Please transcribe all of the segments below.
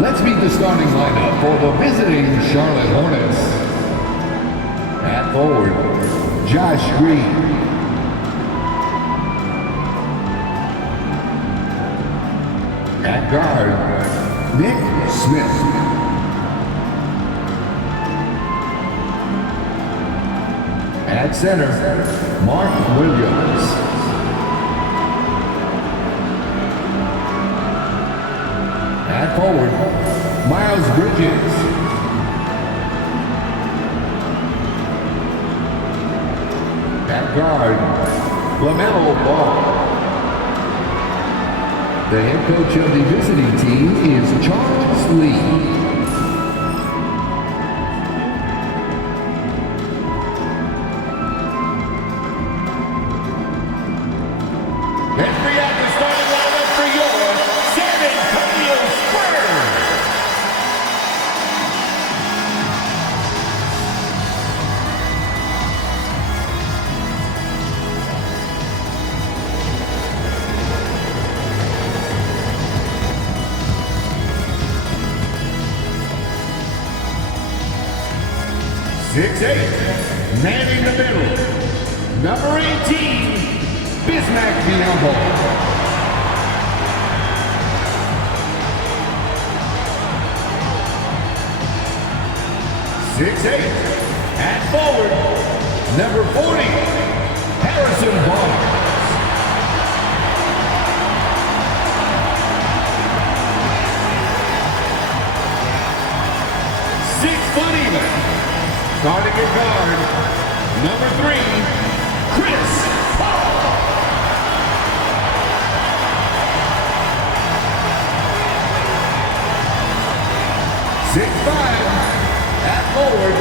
Let's meet the starting lineup for the visiting Charlotte Hornets. At forward, Josh Green. At guard, Nick Smith. At center, Mark Williams. At forward, Miles Bridges. At guard, LaMelo Ball. The head coach of the visiting team is Charles Lee. Let's bring out the starting lineup for your San Antonio Spurs. Six, eight, man in the middle, number 18, Bismack Biyombo. Six, eight, at forward, number 40, Harrison Barnes. 6 foot even. Starting at guard, number 3, Chris Paul. 6'5", at forward,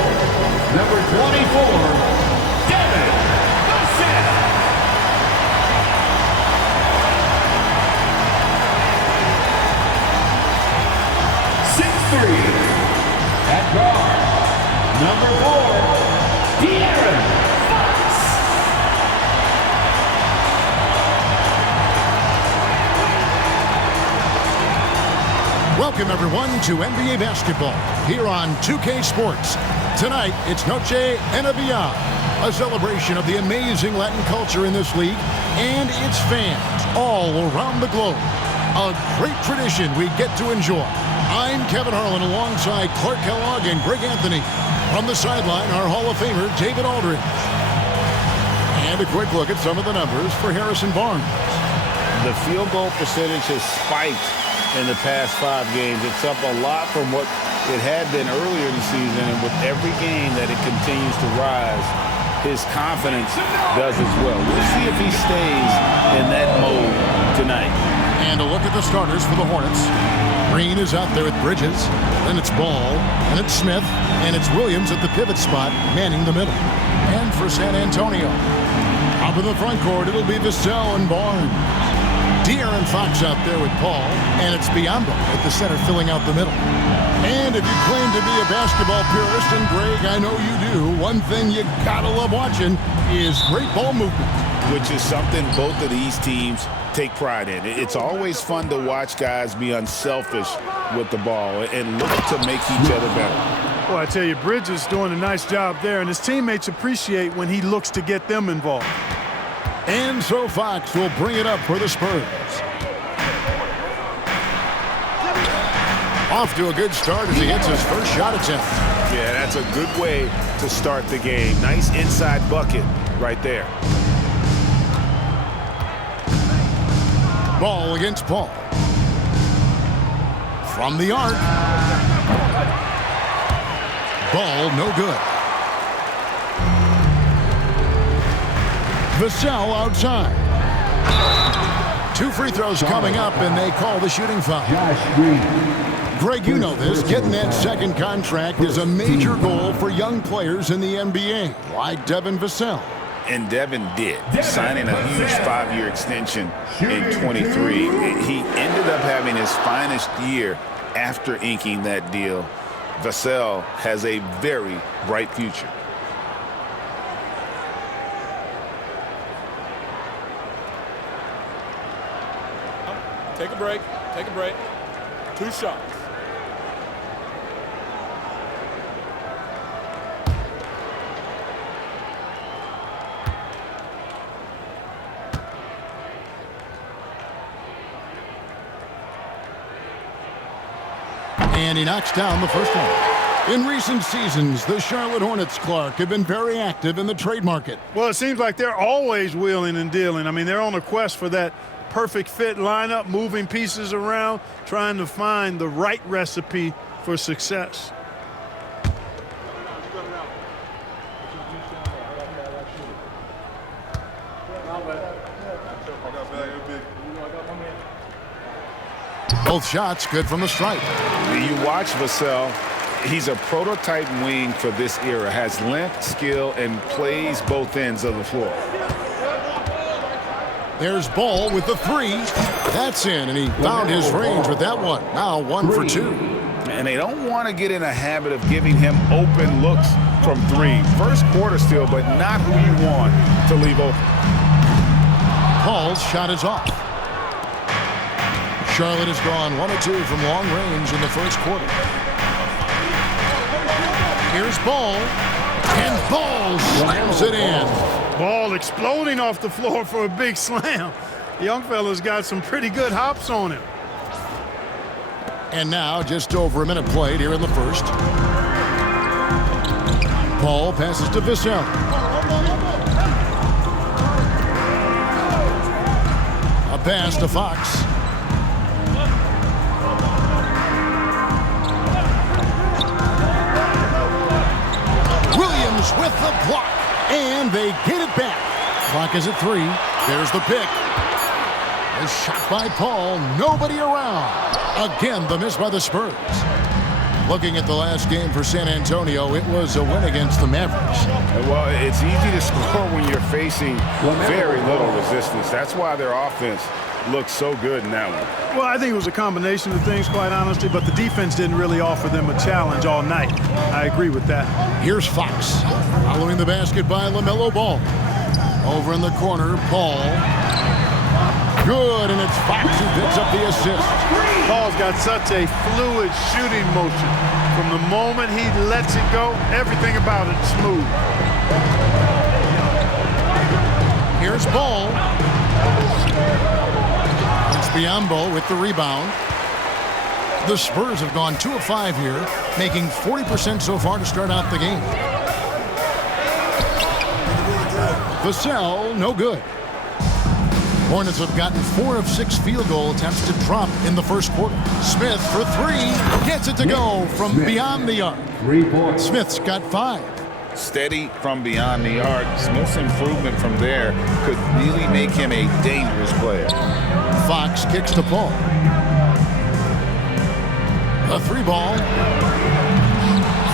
number 24, Devin Vassell. 6'3", at guard, number 4, De'Aaron Fox. Welcome, everyone, to NBA basketball here on 2K Sports. Tonight, it's Noche NBA, a celebration of the amazing Latin culture in this league and its fans all around the globe. A great tradition we get to enjoy. I'm Kevin Harlan alongside Clark Kellogg and Greg Anthony. From the sideline, our Hall of Famer, David Aldridge. And a quick look at some of the numbers for Harrison Barnes. The field goal percentage has spiked in the past 5 games. It's up a lot from what it had been earlier in the season, and with every game that it continues to rise, his confidence does as well. We'll see if he stays in that mode tonight. And a look at the starters for the Hornets. Green is out there with Bridges, then it's Ball, and it's Smith, and it's Williams at the pivot spot, manning the middle. And for San Antonio, up in the front court, it'll be Vassell and Barnes. De'Aaron Fox out there with Paul, and it's Biyombo at the center filling out the middle. And if you claim to be a basketball purist, and Greg, I know you do, one thing you gotta love watching is great ball movement. Which is something both of these teams take pride in. It's always fun to watch guys be unselfish with the ball and look to make each other better. Well, I tell you, Bridges is doing a nice job there, and his teammates appreciate when he looks to get them involved. And so Fox will bring it up for the Spurs. Off to a good start as he hits his first shot attempt. Yeah, that's a good way to start the game. Nice inside bucket right there. Ball against Paul. From the arc. Ball no good. Vassell outside. 2 free throws coming up, and they call the shooting foul. Josh Green. Greg, you know this. Getting that second contract is a major goal for young players in the NBA, like Devin Vassell. And Devin did, signing a huge 5-year extension in 23. He ended up having his finest year after inking that deal. Vassell has a very bright future. Take a break. Take a break. 2 shots. And he knocks down the first one. In recent seasons, the Charlotte Hornets, Clark, have been very active in the trade market. Well, it seems like they're always wheeling and dealing. I mean, they're on a quest for that perfect fit lineup, moving pieces around, trying to find the right recipe for success. Both shots good from the stripe. You watch Vassell. He's a prototype wing for this era. Has length, skill, and plays both ends of the floor. There's Ball with the three. That's in, and he found his range with that one. Now 1 for 2. And they don't want to get in a habit of giving him open looks from three. First quarter still, but not who you want to leave open. Paul's shot is off. Charlotte has gone 1 of 2 from long range in the first quarter. Here's Ball, and Ball slams it in. Ball exploding off the floor for a big slam. Young fella's got some pretty good hops on him. And now just over a minute played here in the first. Ball passes to Vassell. A pass to Fox. Williams with the block. And they get it back. Clock is at 3. There's the pick. A shot by Paul. Nobody around. Again, the miss by the Spurs. Looking at the last game for San Antonio, it was a win against the Mavericks. Well, it's easy to score when you're facing very little resistance. That's why their offense looks so good in that one. Well, I think it was a combination of things, quite honestly, but the defense didn't really offer them a challenge all night. I agree with that. Here's Fox. Following the basket by LaMelo Ball. Over in the corner, Paul. Good, and it's Fox who picks up the assist. Paul's got such a fluid shooting motion. From the moment he lets it go, everything about it's smooth. Here's Ball. It's Biyombo with the rebound. The Spurs have gone 2 of 5 here, making 40% so far to start out the game. Vassell, no good. Hornets have gotten 4 of 6 field goal attempts to drop in the first quarter. Smith for 3, gets it to go from beyond the arc. 3 points. Smith's got 5. Steady from beyond the arc. Smith's improvement from there could really make him a dangerous player. Fox kicks to Paul. A 3 ball.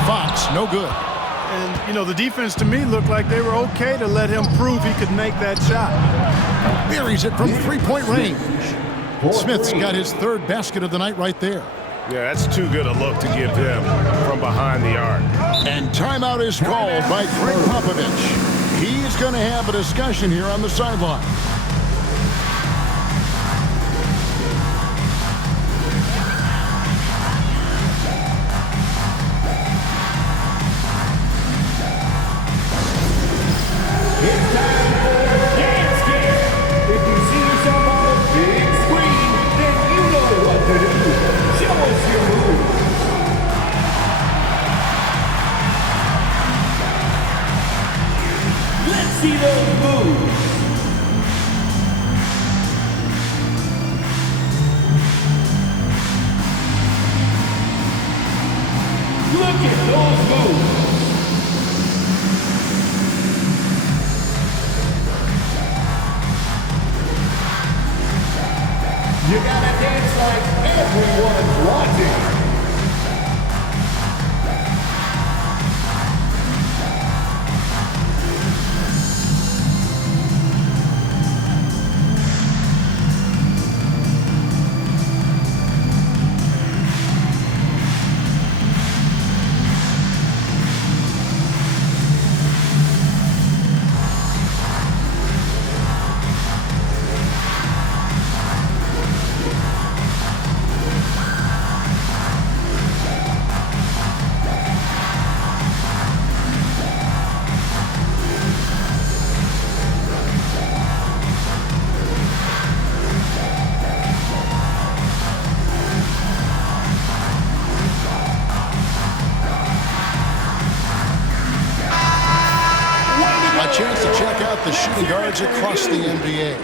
Fox, no good. And, you know, the defense to me looked like they were okay to let him prove he could make that shot. Buries it from 3-point range. Smith's got his 3rd basket of the night right there. Yeah, that's too good a look to give him from behind the arc. And timeout is called by Greg Popovich. He's going to have a discussion here on the sideline. It's time for the dance game. If you see yourself on a big screen, then you know what to do. Show us your move. Let's see those moves. Look at those moves. You gotta dance like everyone's watching. the shooting guards across the NBA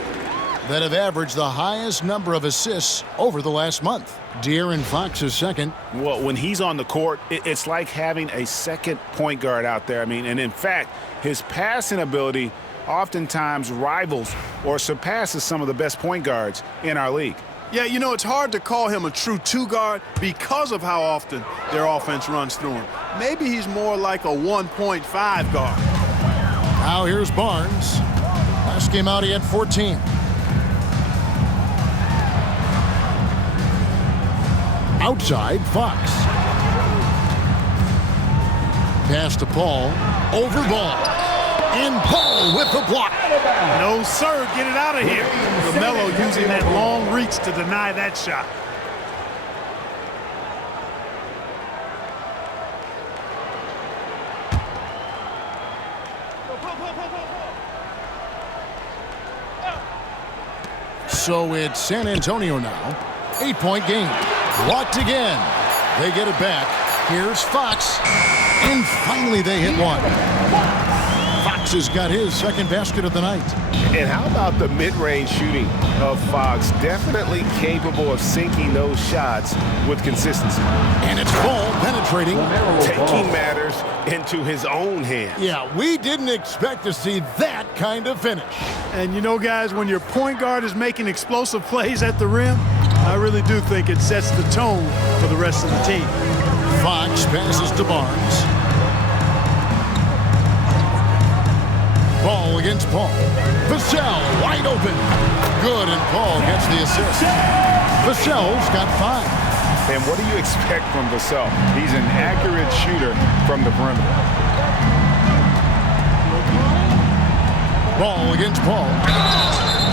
that have averaged the highest number of assists over the last month. De'Aaron Fox is second. Well, when he's on the court, it's like having a second point guard out there. I mean, and in fact, his passing ability oftentimes rivals or surpasses some of the best point guards in our league. Yeah, you know, it's hard to call him a true two-guard because of how often their offense runs through him. Maybe he's more like a 1.5 guard. Now here's Barnes. Last game out, he had 14. Outside, Fox. Pass to Paul. Over ball. And Paul with the block. No, sir. Get it out of here. LaMelo using that long reach to deny that shot. So it's San Antonio now. 8-point game. Blocked again. They get it back. Here's Fox. And finally they hit one. Fox has got his second basket of the night. And how about the mid-range shooting of Fox? Definitely capable of sinking those shots with consistency. And it's Paul penetrating. Taking matters into his own hands. Yeah, we didn't expect to see that kind of finish. And you know, guys, when your point guard is making explosive plays at the rim, I really do think it sets the tone for the rest of the team. Fox passes to Barnes. Ball against Paul. Vassell wide open. Good, and Paul gets the assist. Vassell's got 5. And what do you expect from Vassell? He's an accurate shooter from the perimeter. Ball against Paul.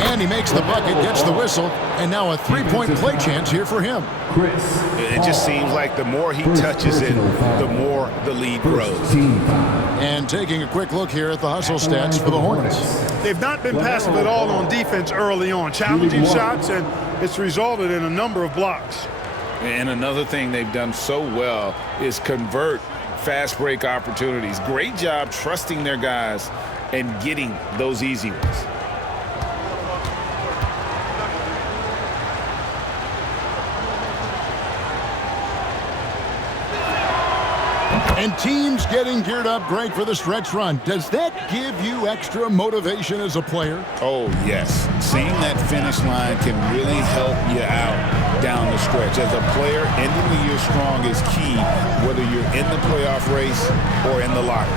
And he makes the bucket, gets the whistle, and now a 3-point play chance here for him. It just seems like the more he touches it, the more the lead grows. And taking a quick look here at the hustle stats for the Hornets. They've not been passive at all on defense early on. Challenging shots, and it's resulted in a number of blocks. And another thing they've done so well is convert fast break opportunities. Great job trusting their guys and getting those easy ones. And teams getting geared up great for the stretch run. Does that give you extra motivation as a player? Oh, yes. Seeing that finish line can really help you out down the stretch. As a player, ending the year strong is key, whether you're in the playoff race or in the lottery.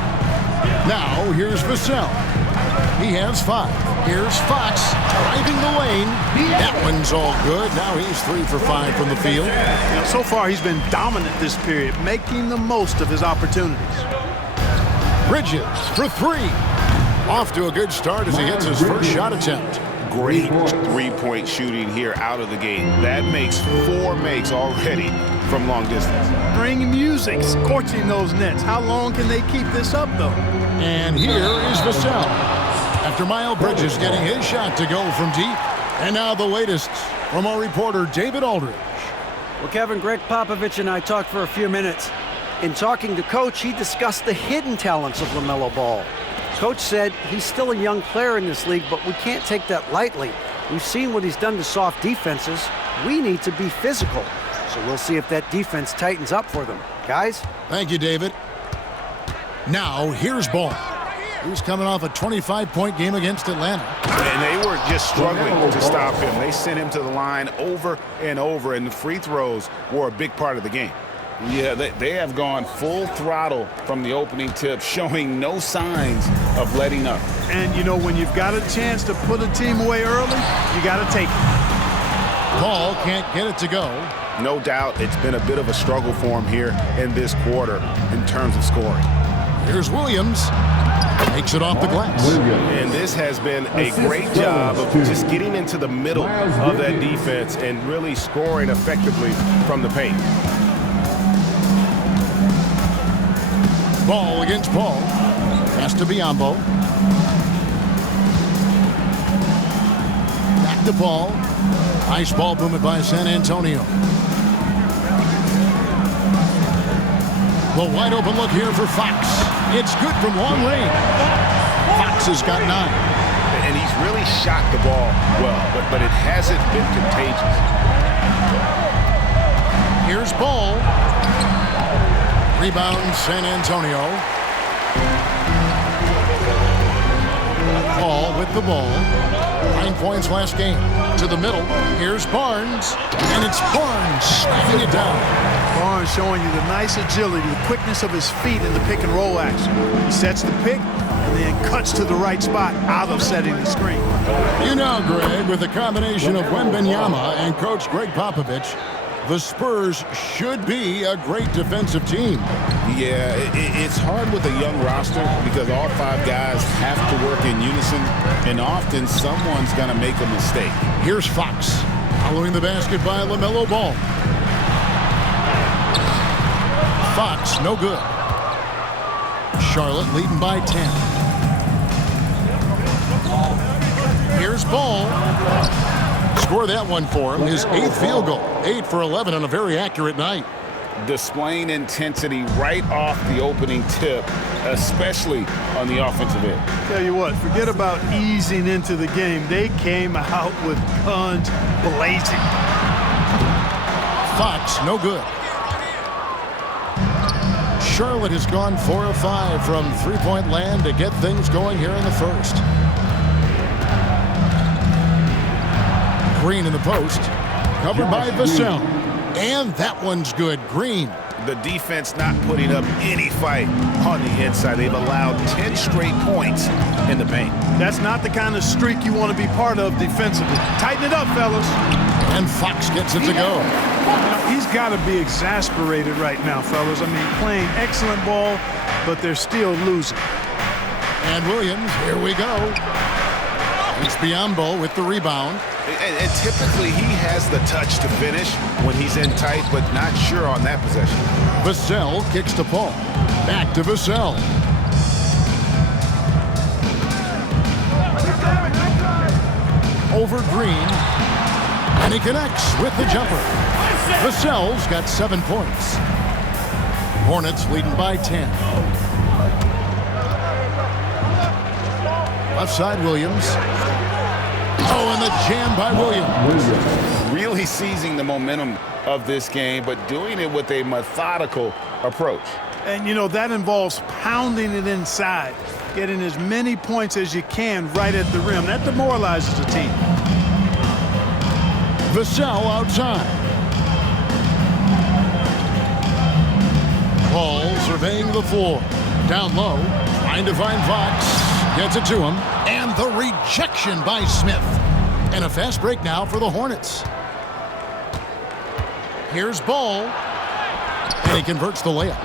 Now, here's Vassell. He has 5. Here's Fox driving the lane. That one's all good. Now he's 3 for 5 from the field. Now, so far, he's been dominant this period, making the most of his opportunities. Bridges for 3. Off to a good start as he hits his first shot attempt. Great three-point shooting here out of the gate. That makes 4 makes already from long distance. Bring music, scorching those nets. How long can they keep this up, though? And here is Vassell. After Miles Bridges getting his shot to go from deep. And now the latest from our reporter, David Aldridge. Well, Kevin, Greg Popovich and I talked for a few minutes. In talking to Coach, he discussed the hidden talents of LaMelo Ball. Coach said he's still a young player in this league, but we can't take that lightly. We've seen what he's done to soft defenses. We need to be physical. So we'll see if that defense tightens up for them. Guys? Thank you, David. Now, here's Ball. He's coming off a 25-point game against Atlanta. And they were just struggling to stop him. They sent him to the line over and over, and the free throws were a big part of the game. Yeah, they have gone full throttle from the opening tip, showing no signs of letting up. And, you know, when you've got a chance to put a team away early, you got to take it. Ball can't get it to go. No doubt it's been a bit of a struggle for him here in this quarter in terms of scoring. Here's Williams. Takes it off the glass. And this has been a great job of just getting into the middle of that defense and really scoring effectively from the paint. Ball against Paul. Pass to Biombo. Back to Paul. Nice ball movement by San Antonio. The wide open look here for Fox. It's good from long range. Fox has got 9. really shot the ball well, but it hasn't been contagious. Here's Ball. Rebound, San Antonio. Ball with the ball. 9 points last game. To the middle. Here's Barnes. And it's Barnes slapping it down. Barnes showing you the nice agility, the quickness of his feet in the pick and roll action. He sets the pick and then cuts to the right spot out of setting the screen. You know, Greg, with the combination of Wembanyama and Coach Greg Popovich, the Spurs should be a great defensive team. Yeah, it's hard with a young roster because all 5 guys have to work in unison, and often someone's going to make a mistake. Here's Fox. Following the basket by LaMelo Ball. Fox, no good. Charlotte leading by 10. Here's Ball. Score that one for him. His 8th field goal. 8 for 11 on a very accurate night. Displaying intensity right off the opening tip, especially on the offensive end. Tell you what, forget about easing into the game. They came out with guns blazing. Fox, no good. Charlotte has gone 4 of 5 from three-point land to get things going here in the first. Green in the post. Covered by Vassell. And that one's good. Green. The defense not putting up any fight on the inside. They've allowed 10 straight points in the paint. That's not the kind of streak you want to be part of defensively. Tighten it up, fellas. And Fox gets it to go. He's got to be exasperated right now, fellas. I mean, playing excellent ball, but they're still losing. And Williams, here we go. It's Biombo with the rebound. And typically he has the touch to finish when he's in tight, but not sure on that possession. Vassell kicks to Paul. Back to Vassell. Over Green. And he connects with the jumper. Vassell's got 7 points. Hornets leading by 10. Left side, Williams. Oh, and the jam by Williams. Really seizing the momentum of this game, but doing it with a methodical approach. And, you know, that involves pounding it inside, getting as many points as you can right at the rim. That demoralizes the team. Vassell outside. Paul surveying the floor. Down low, trying to find Fox. Gets it to him. And the rejection by Smith. And a fast break now for the Hornets. Here's Ball. And he converts the layup.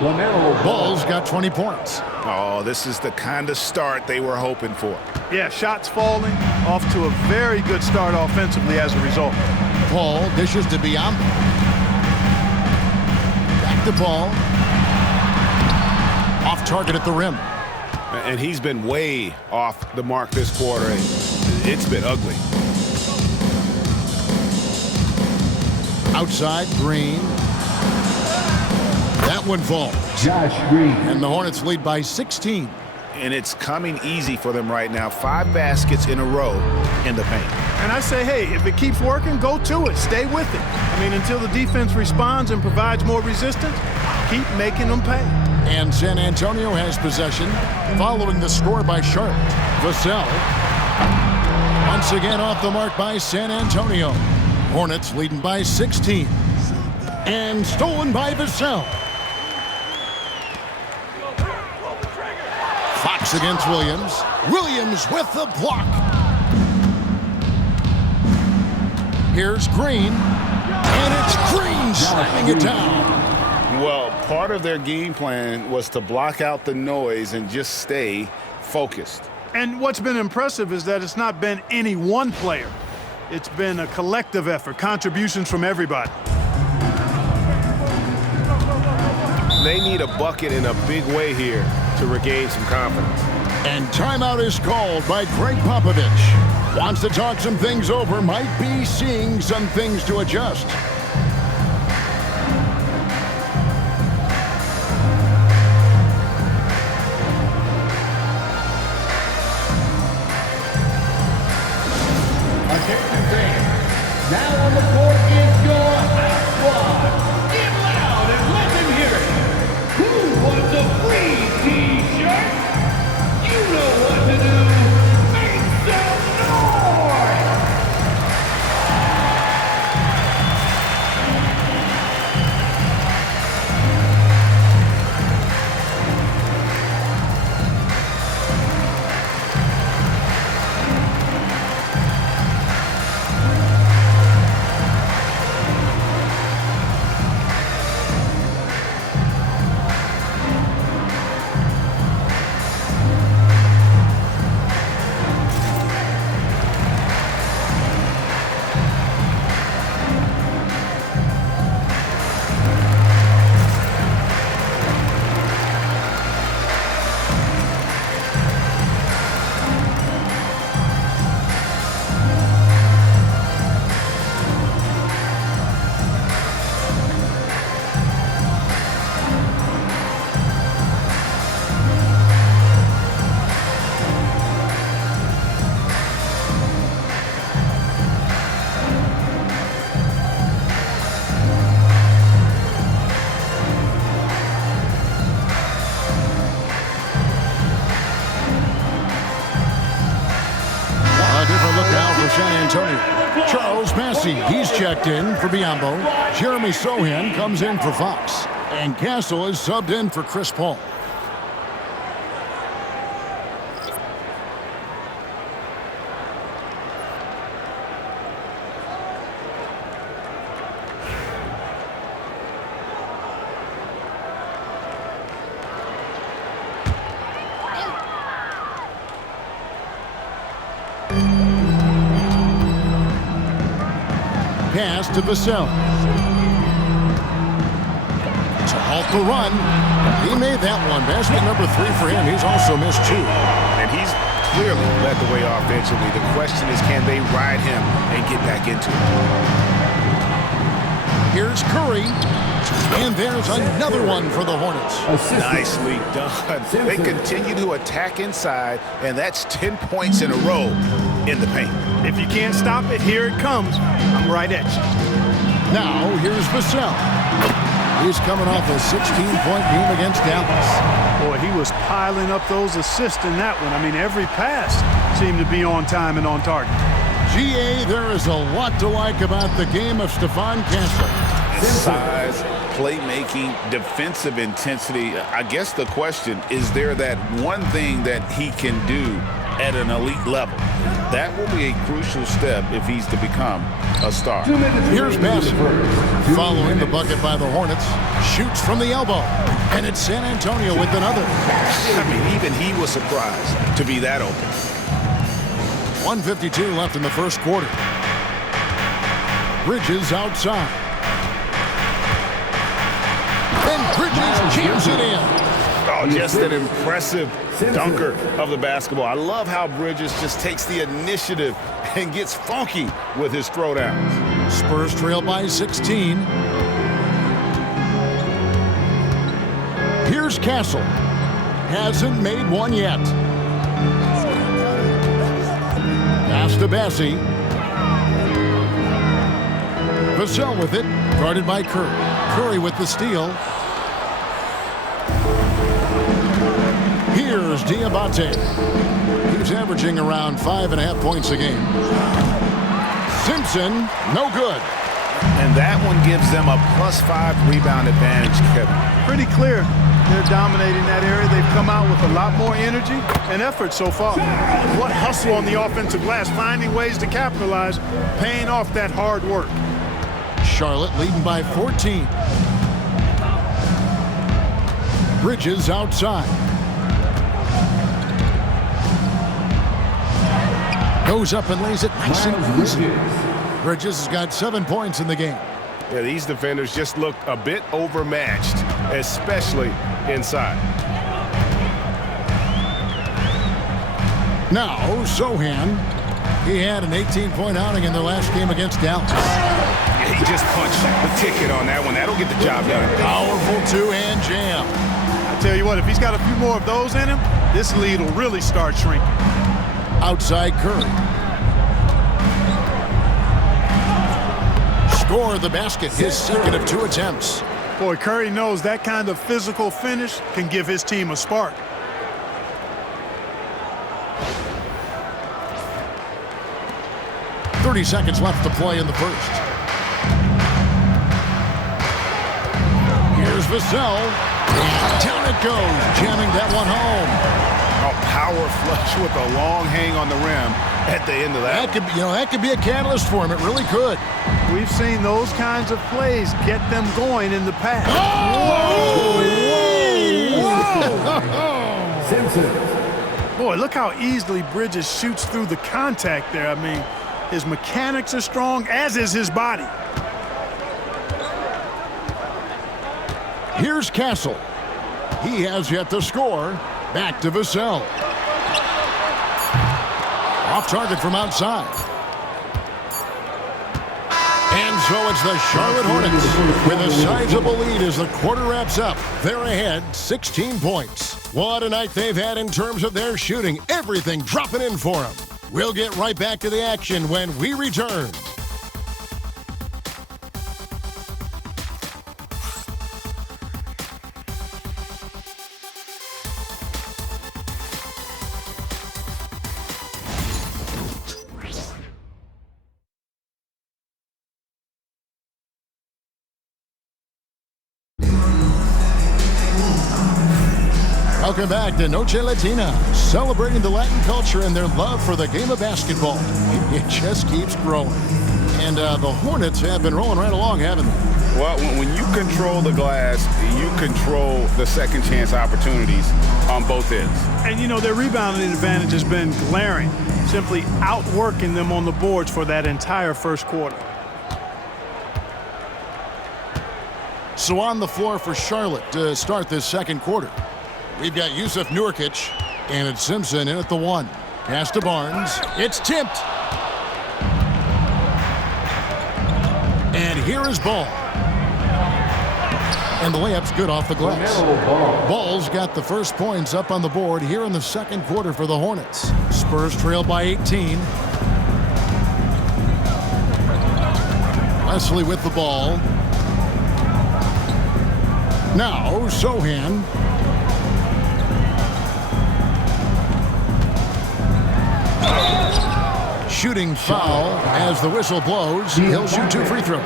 Ball's got 20 points. Oh, this is the kind of start they were hoping for. Yeah, shots falling. Off to a very good start offensively as a result. Paul dishes to Biombo. Back to Paul. Off target at the rim. And he's been way off the mark this quarter. It's been ugly. Outside, Green. That one falls. Josh Green. And the Hornets lead by 16. And it's coming easy for them right now. 5 baskets in a row in the paint. And I say, hey, if it keeps working, go to it. Stay with it. I mean, until the defense responds and provides more resistance, keep making them pay. And San Antonio has possession following the score by Charlotte. Vassell once again off the mark by San Antonio. Hornets leading by 16. And stolen by Vassell. Fox against Williams. Williams with the block. Here's Green. And it's Green slamming it down. Well, part of their game plan was to block out the noise and just stay focused. And what's been impressive is that it's not been any one player. It's been a collective effort, contributions from everybody. They need a bucket in a big way here to regain some confidence. And timeout is called by Greg Popovich. Wants to talk some things over, might be seeing some things to adjust. checked in for Biombo. Jeremy Sohan comes in for Fox. And Castle is subbed in for Chris Paul. Pass to Vassell. To halt the run. He made that one. Basket number 3 for him. He's also missed 2. And he's clearly led the way offensively. The question is, can they ride him and get back into it? Here's Curry. And there's another one for the Hornets. Nicely done. They continue to attack inside, and that's 10 points in a row in the paint. If you can't stop it, here it comes. I'm right at you. Now, here's Vassell. He's coming off a 16-point game against Dallas. Boy, he was piling up those assists in that one. I mean, every pass seemed to be on time and on target. GA, there is a lot to like about the game of Stephon Castle. Size, playmaking, defensive intensity. I guess the question, is there that one thing that he can do at an elite level? That will be a crucial step if he's to become a star. Here's Bassett. Following the bucket by the Hornets. Shoots from the elbow. And it's San Antonio with another. I mean, even he was surprised to be that open. 1:52 left in the first quarter. Bridges outside. And Bridges jams it in. Oh, just an impressive dunker of the basketball. I love how Bridges just takes the initiative and gets funky with his throwdowns. Spurs trail by 16. Here's Castle. Hasn't made one yet. Pass to Bassie. Vassell with it. Guarded by Curry. Curry with the steal. Here's Diabate. He's averaging around 5.5 points a game. Simpson, no good. And that one gives them a +5 rebound advantage, Kevin. Pretty clear. They're dominating that area. They've come out with a lot more energy and effort so far. What hustle on the offensive glass, finding ways to capitalize, paying off that hard work. Charlotte leading by 14. Bridges outside. Goes up and lays it nice and easy. Bridges has got 7 points in the game. Yeah, these defenders just look a bit overmatched, especially inside. Now, Sohan. He had an 18-point outing in their last game against Dallas. Yeah, he just punched the ticket on that one. That'll get the job done. Powerful two-hand jam. I tell you what, if he's got a few more of those in him, this lead will really start shrinking. Outside Curry. Score the basket, his second of 2 attempts. Boy, Curry knows that kind of physical finish can give his team a spark. .30 seconds left to play in the first. Here's Vassell. And down it goes, jamming that one home. A power flush with a long hang on the rim at the end of that. That could be a catalyst for him. It really could. We've seen those kinds of plays get them going in the past. Whoa! Simpson. Boy, look how easily Bridges shoots through the contact there. I mean, his mechanics are strong, as is his body. Here's Castle. He has yet to score. Back to Vassell. Off target from outside. And so it's the Charlotte Hornets with a sizable lead as the quarter wraps up. They're ahead 16 points. What a night they've had in terms of their shooting. Everything dropping in for them. We'll get right back to the action when we return. Welcome back to Noche Latina, celebrating the Latin culture and their love for the game of basketball. It just keeps growing. And the Hornets have been rolling right along, haven't they? Well, when you control the glass, you control the second chance opportunities on both ends. And, you know, their rebounding advantage has been glaring, simply outworking them on the boards for that entire first quarter. So on the floor for Charlotte to start this second quarter, we've got Yusuf Nurkic, and it's Simpson in at the 1. Pass to Barnes. It's tipped. And here is Ball. And the layup's good off the glass. Ball's got the first points up on the board here in the second quarter for the Hornets. Spurs trail by 18. Wesley with the ball. Now, Sohan. Shooting foul as the whistle blows. He'll shoot 2 free throws.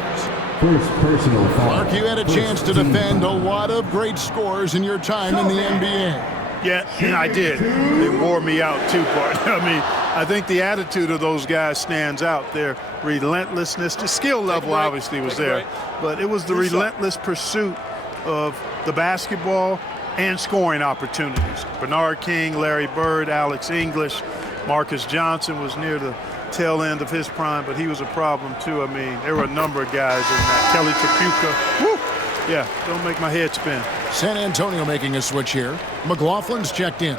First personal foul. Mark, you had a chance to defend a lot of great scores in your time in the NBA. Yeah, and I did. It wore me out too, partner. I mean, I think the attitude of those guys stands out. Their relentlessness, the skill level obviously was there, but it was the relentless pursuit of the basketball and scoring opportunities. Bernard King, Larry Bird, Alex English, Marcus Johnson was near the tail end of his prime, but he was a problem too. I mean, there were a number of guys in that. Kelly Tripucka. Woo! Yeah, don't make my head spin. San Antonio making a switch here. McLaughlin's checked in.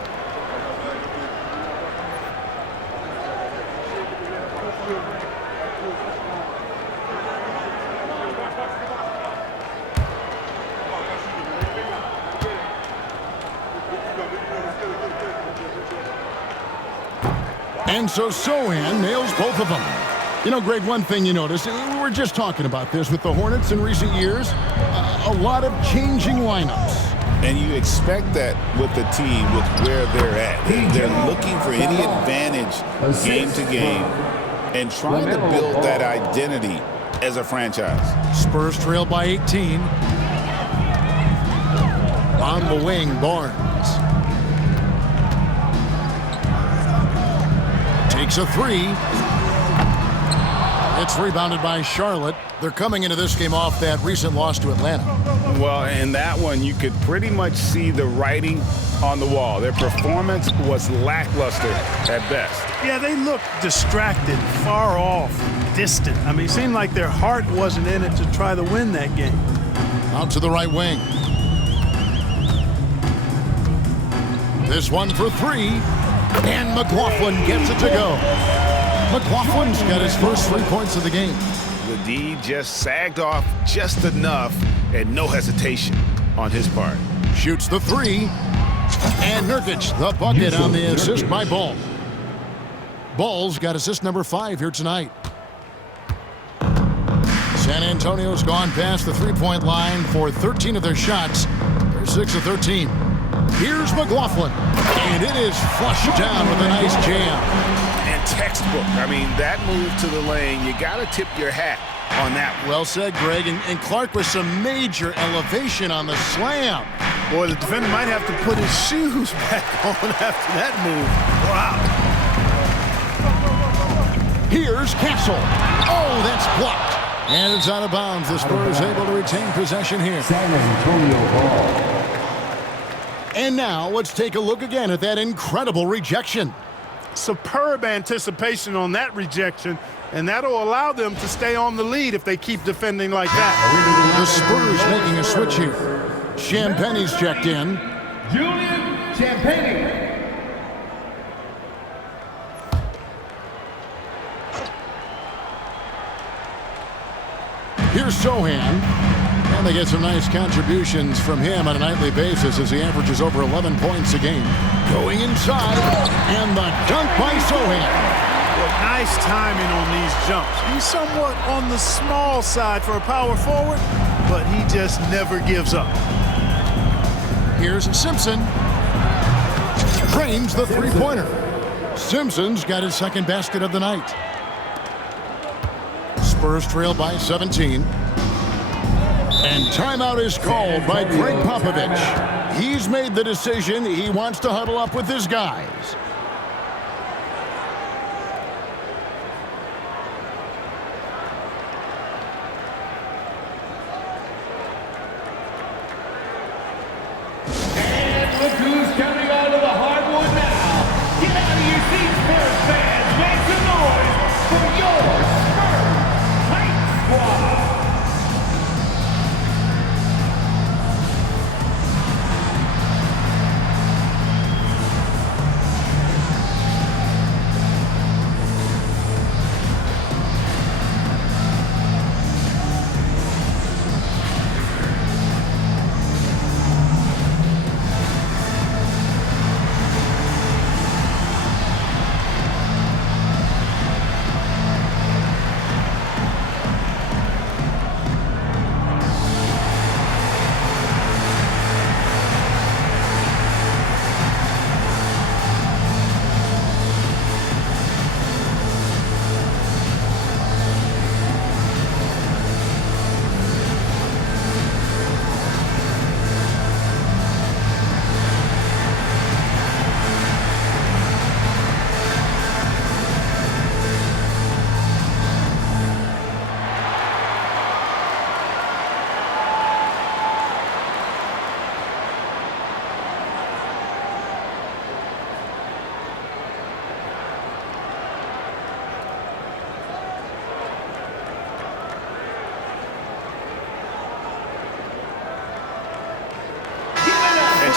And so Sohan nails both of them. You know, Greg, one thing you notice, we were just talking about this with the Hornets in recent years, a lot of changing lineups. And you expect that with the team, with where they're at. They're looking for any advantage game to game and trying to build that identity as a franchise. Spurs trail by 18. On the wing, Barnes. Takes a 3. It's rebounded by Charlotte. They're coming into this game off that recent loss to Atlanta. Well, in that one, you could pretty much see the writing on the wall. Their performance was lackluster at best. Yeah, they looked distracted, far off, distant. I mean, it seemed like their heart wasn't in it to try to win that game. Out to the right wing. This one for 3. And McLaughlin gets it to go. McLaughlin's got his first 3 points of the game. The D just sagged off just enough and no hesitation on his part. Shoots the 3. And Nurkic, the bucket on the assist by Ball. Ball's got assist number 5 here tonight. San Antonio's gone past the three-point line for 13 of their shots. They're 6 of 13. Here's McLaughlin. And it is flushed down with a nice jam. And textbook. I mean, that move to the lane, you got to tip your hat on that one. Well said, Greg. And Clark with some major elevation on the slam. Boy, the defender might have to put his shoes back on after that move. Wow. Here's Castle. Oh, that's blocked. And it's out of bounds. The Spurs able to retain possession here. San Antonio ball. And now let's take a look again at that incredible rejection. Superb anticipation on that rejection, and that'll allow them to stay on the lead if they keep defending like that. The Spurs making a switch here. Champagne's checked in. Julian Champagnie. Here's Sohan. And they get some nice contributions from him on a nightly basis as he averages over 11 points a game. Going inside, and the dunk by Sohan. Well, nice timing on these jumps. He's somewhat on the small side for a power forward, but he just never gives up. Here's Simpson. Drains the three-pointer. Simpson's got his second basket of the night. Spurs trail by 17. And timeout is called by Greg Popovich. He's made the decision. He wants to huddle up with his guys. And look who's coming onto the hardwood now. Get out of your seats, Spurs fans. Make some noise for your Spurs Hype Squad.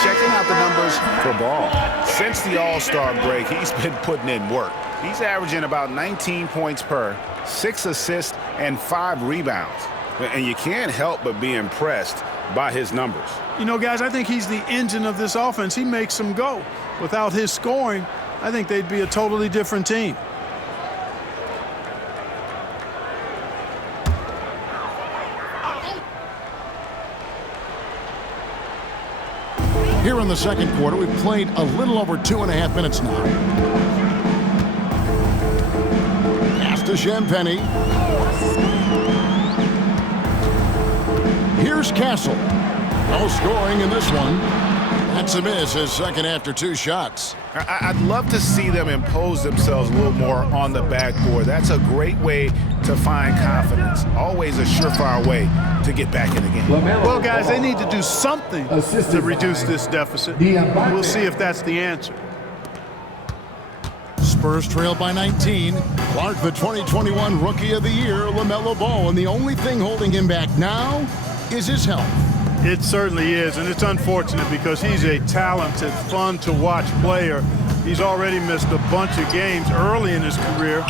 Checking out the numbers for Ball. Since the All-Star break, he's been putting in work. He's averaging about 19 points per, 6 assists, and 5 rebounds. And you can't help but be impressed by his numbers. You know, guys, I think he's the engine of this offense. He makes them go. Without his scoring, I think they'd be a totally different team. Here in the second quarter, we've played a little over 2.5 minutes now. Pass to Champagny. Here's Castle. No scoring in this one. That's a miss, his second after 2 shots. I'd love to see them impose themselves a little more on the backboard. That's a great way to find confidence. Always a surefire way to get back in the game. Well, guys, they need to do something to reduce this deficit. We'll see if that's the answer. Spurs trail by 19. Clark, the 2021 Rookie of the Year, LaMelo Ball, and the only thing holding him back now is his health. It certainly is, and it's unfortunate because he's a talented, fun-to-watch player. He's already missed a bunch of games early in his career,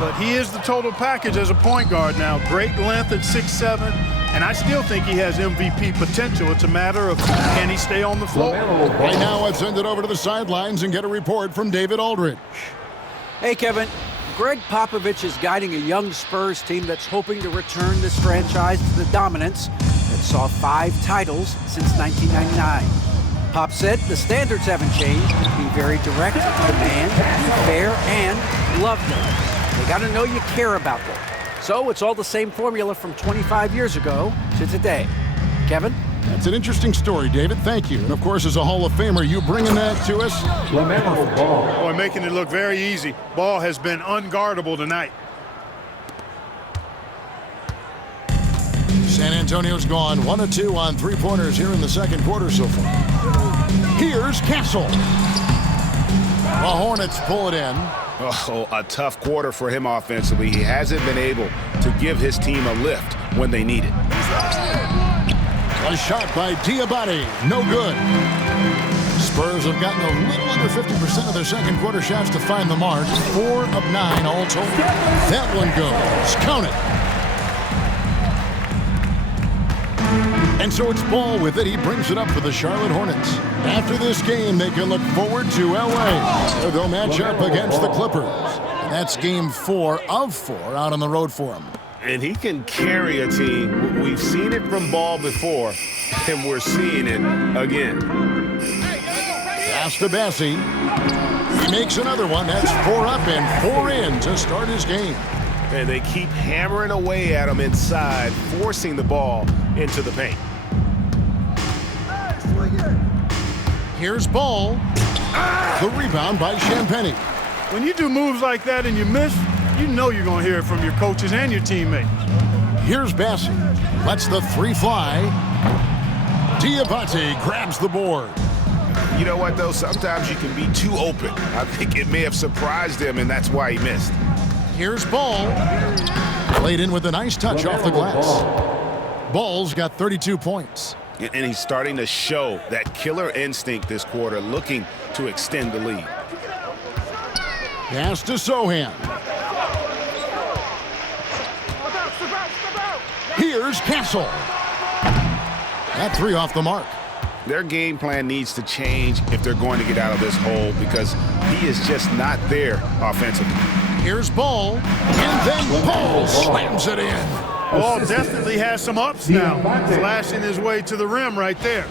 but he is the total package as a point guard now. Great length at 6'7", and I still think he has MVP potential. It's a matter of can he stay on the floor. Right now, let's send it over to the sidelines and get a report from David Aldridge. Hey, Kevin. Greg Popovich is guiding a young Spurs team that's hoping to return this franchise to the dominance that saw 5 titles since 1999. Pop said the standards haven't changed. Be very direct, demand, be fair, and love them. They got to know you care about them. So it's all the same formula from 25 years ago to today. Kevin? That's an interesting story, David. Thank you. And, of course, as a Hall of Famer, you bringing that to us? LaMelo Ball. Boy, making it look very easy. Ball has been unguardable tonight. San Antonio's gone 1 of 2 on 3-pointers here in the second quarter so far. Here's Castle. The Hornets pull it in. Oh, a tough quarter for him offensively. He hasn't been able to give his team a lift when they need it. A shot by Diabate. No good. Spurs have gotten a little under 50% of their second quarter shots to find the mark. 4 of 9 all total. That one goes. Count it. And so it's Ball with it. He brings it up for the Charlotte Hornets. After this game, they can look forward to L.A., where they'll match up against the Clippers. And that's game 4 of 4 out on the road for him. And he can carry a team. We've seen it from Ball before, and we're seeing it again. Pass to Bassie. He makes another one. That's 4 up and 4 in to start his game. And they keep hammering away at him inside, forcing the ball into the paint. Here's Ball. The rebound by Champagnie. When you do moves like that and you miss, you know you're going to hear it from your coaches and your teammates. Here's Bassi. Lets the three fly. Diabate grabs the board. You know what, though? Sometimes you can be too open. I think it may have surprised him, and that's why he missed. Here's Ball. Played in with a nice touch off the glass. Ball's got 32 points. And he's starting to show that killer instinct this quarter, looking to extend the lead. Pass to Sohan. Here's Castle. That three off the mark. Their game plan needs to change if they're going to get out of this hole, because he is just not there offensively. Here's Ball. And then Ball slams it in. Ball definitely has some ups now. Flashing his way to the rim right there.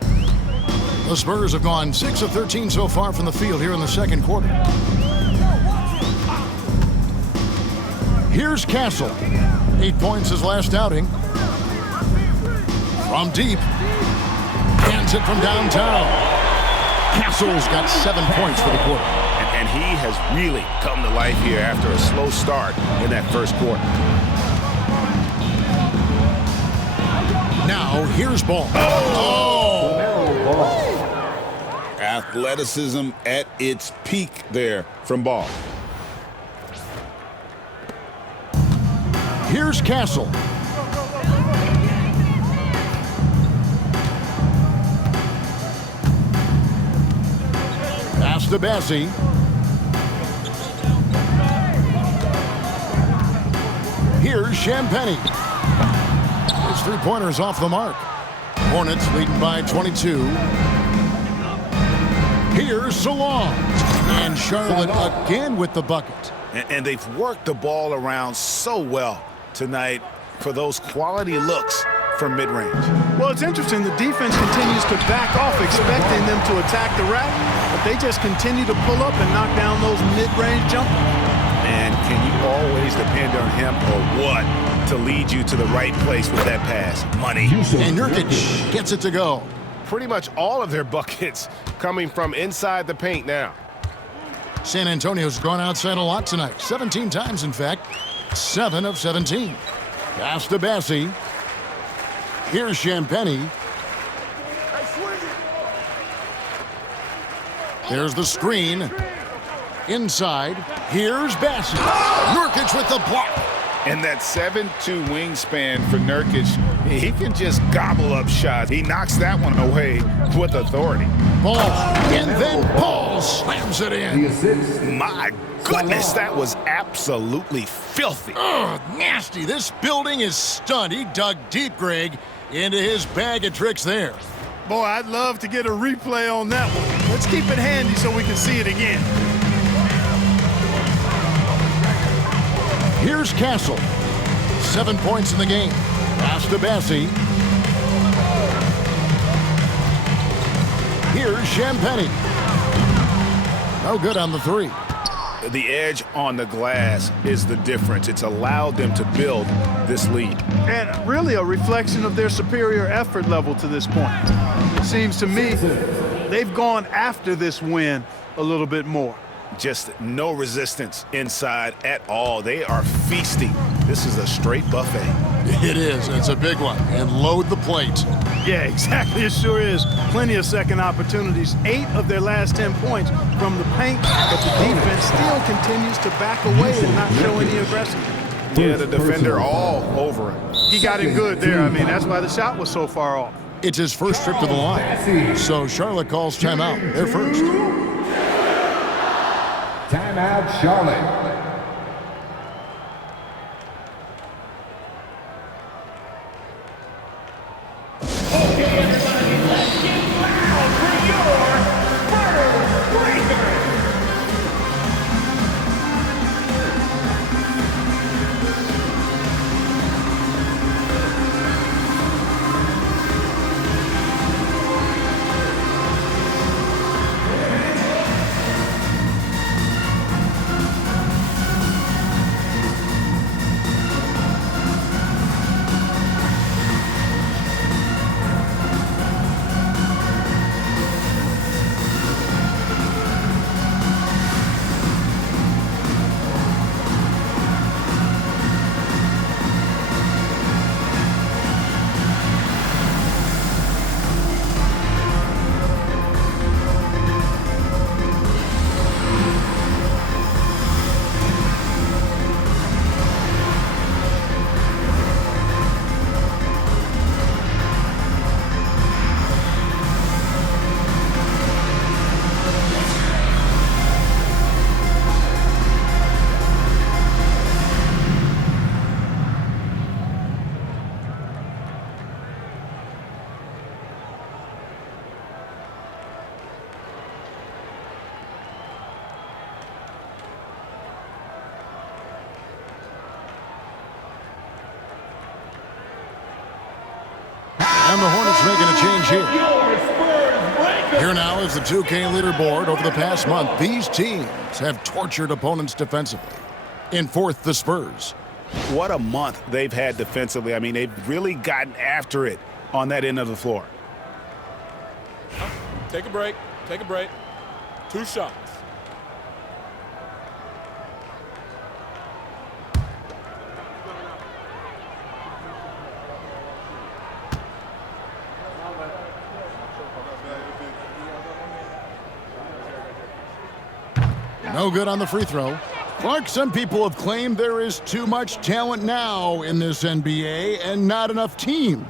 The Spurs have gone 6 of 13 so far from the field here in the second quarter. Here's Castle. 8 points his last outing. From deep. Hands it from downtown. Castle's got 7 points for the quarter. And he has really come to life here after a slow start in that first quarter. Now, here's Ball. Athleticism at its peak there from Ball. Here's Castle. Pass to Bassi. Here's Champagnie. His three-pointer's off the mark. Hornets leading by 22. Here's Salon. And Charlotte again with the bucket. And they've worked the ball around so well tonight for those quality looks from mid-range. Well, it's interesting. The defense continues to back off, expecting them to attack the rack, but they just continue to pull up and knock down those mid-range jumpers. And can you always depend on him or what to lead you to the right place with that pass? Money. And Nurkic gets it to go. Pretty much all of their buckets coming from inside the paint now. San Antonio's gone outside a lot tonight. 17 times, in fact. 7 of 17. Pass to Bassi. Here's Champagnie. There's the screen. Inside. Here's Bassi. Nurkic with the block. And that 7'2" wingspan for Nurkic, he can just gobble up shots. He knocks that one away with authority. Ball. And then Ball slams it in. My goodness, that was absolutely filthy. Ugh, nasty. This building is stunned. He dug deep, Greg, into his bag of tricks there. Boy, I'd love to get a replay on that one. Let's keep it handy so we can see it again. Here's Castle. 7 points in the game. Pass to Bassi. Here's Champagnie. No good on the three. The edge on the glass is the difference. It's allowed them to build this lead. And really a reflection of their superior effort level to this point. It seems to me they've gone after this win a little bit more. Just no resistance inside at all. They are feasting. This is a straight buffet. It is. It's a big one. And load the plate. Yeah, exactly. It sure is. Plenty of second opportunities. 8 of their last 10 points from the paint, but the defense still continues to back away and not show any aggressiveness. Yeah, the defender all over him. He got him good there. I mean, that's why the shot was so far off. It's his first trip to the line. So Charlotte calls timeout. They're first. Timeout, Charlotte. And the Hornets making a change here. Your Spurs breaker. Here now is the 2K leaderboard. Over the past month, these teams have tortured opponents defensively. In fourth, the Spurs. What a month they've had defensively. I mean, they've really gotten after it on that end of the floor. Take a break. Take a break. 2 shots. No good on the free throw. Clark, some people have claimed there is too much talent now in this NBA and not enough teams.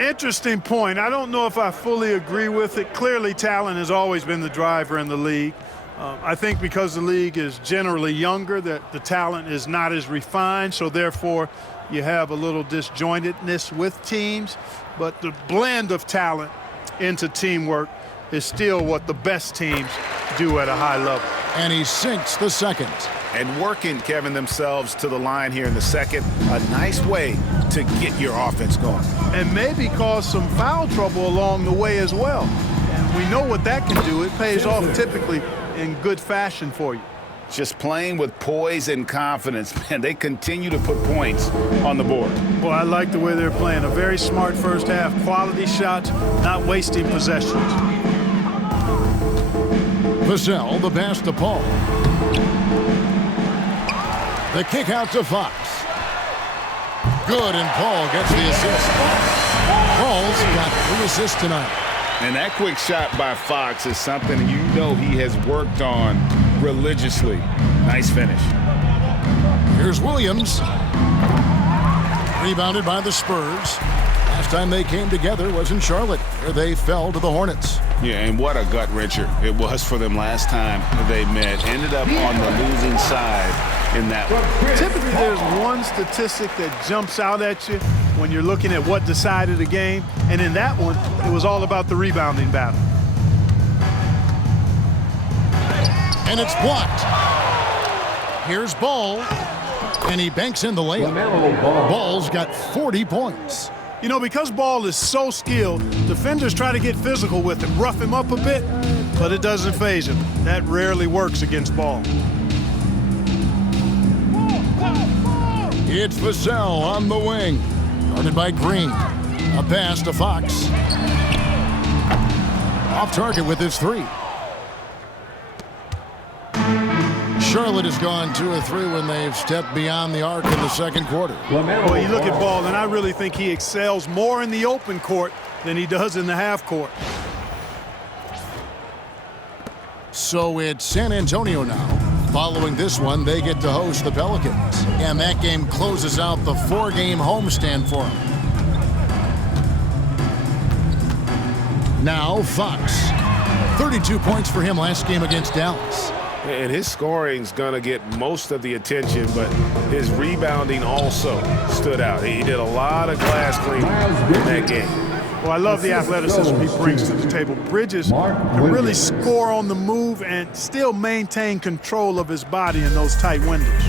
Interesting point. I don't know if I fully agree with it. Clearly, talent has always been the driver in the league. I think because the league is generally younger, that the talent is not as refined, so therefore you have a little disjointedness with teams. But the blend of talent into teamwork is still what the best teams do at a high level. And he sinks the second. And working, Kevin, themselves to the line here in the second. A nice way to get your offense going. And maybe cause some foul trouble along the way as well. And we know what that can do. It pays off typically in good fashion for you. Just playing with poise and confidence, man. They continue to put points on the board. Well, I like the way they're playing. A very smart first half. Quality shots, not wasting possessions. Vassell, the pass to Paul. The kick out to Fox. Good, and Paul gets the assist. Paul's got 3 assists tonight. And that quick shot by Fox is something you know he has worked on religiously. Nice finish. Here's Williams. Rebounded by the Spurs. Last time they came together was in Charlotte, where they fell to the Hornets. Yeah, and what a gut-wrencher it was for them last time they met. Ended up on the losing side in that one. Typically, there's one statistic that jumps out at you when you're looking at what decided a game. And in that one, it was all about the rebounding battle. And it's blocked. Here's Ball. And he banks in the layup. Ball's got 40 points. You know, because Ball is so skilled, defenders try to get physical with him, rough him up a bit, but it doesn't faze him. That rarely works against Ball. It's Vassell on the wing. Guarded by Green. A pass to Fox. Off target with his 3. Charlotte has gone 2 of 3 when they've stepped beyond the arc in the second quarter. Well, you look at Ball, and I really think he excels more in the open court than he does in the half court. So it's San Antonio now. Following this one, they get to host the Pelicans. And that game closes out the 4-game homestand for them. Now Fox. 32 points for him last game against Dallas. And his scoring's going to get most of the attention, but his rebounding also stood out. He did a lot of glass cleaning in that game. Well, I love the athleticism he brings to the table. Bridges can really score on the move and still maintain control of his body in those tight windows.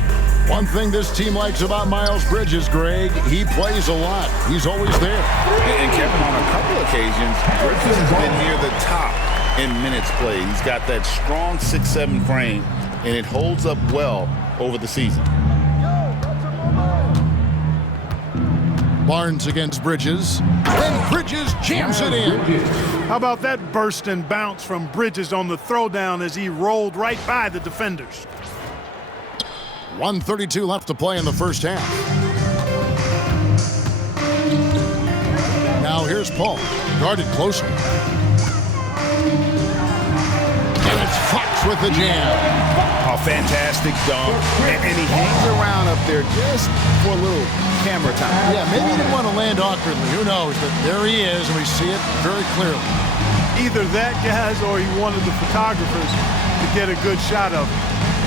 One thing this team likes about Miles Bridges, Greg, he plays a lot. He's always there. And Kevin, on a couple occasions, Bridges has been near the top in minutes played. He's got that strong 6'7" frame, and it holds up well over the season. Barnes against Bridges. And Bridges jams it in. How about that burst and bounce from Bridges on the throwdown as he rolled right by the defenders? 1:32 left to play in the first half. Now here's Paul, guarded closer. And it's Fox with the jam. A fantastic dunk. And he hangs around up there just for a little camera time. Yeah, maybe he didn't want to land awkwardly. Who knows? But there he is, and we see it very clearly. Either that, guys, or he wanted the photographers to get a good shot of him.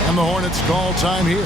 And the Hornets call time here.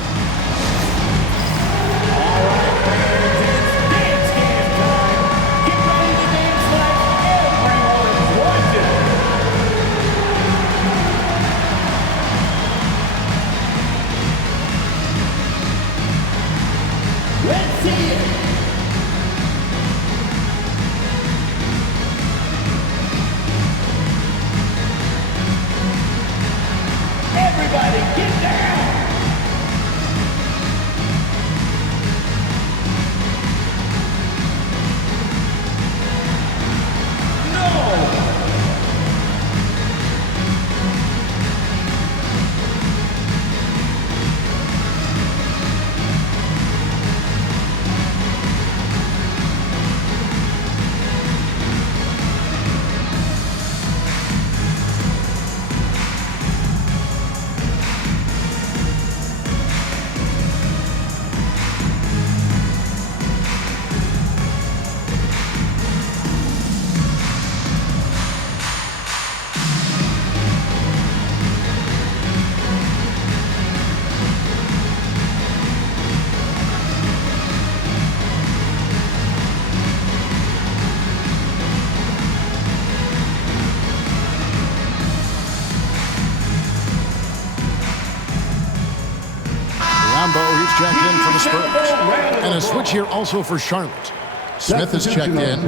And a switch here also for Charlotte. Smith is checked in.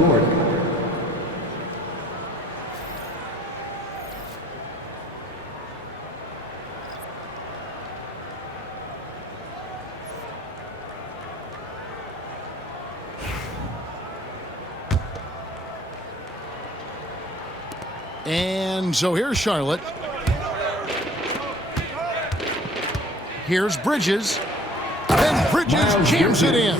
And so here's Charlotte. Here's Bridges. And Bridges jams it in.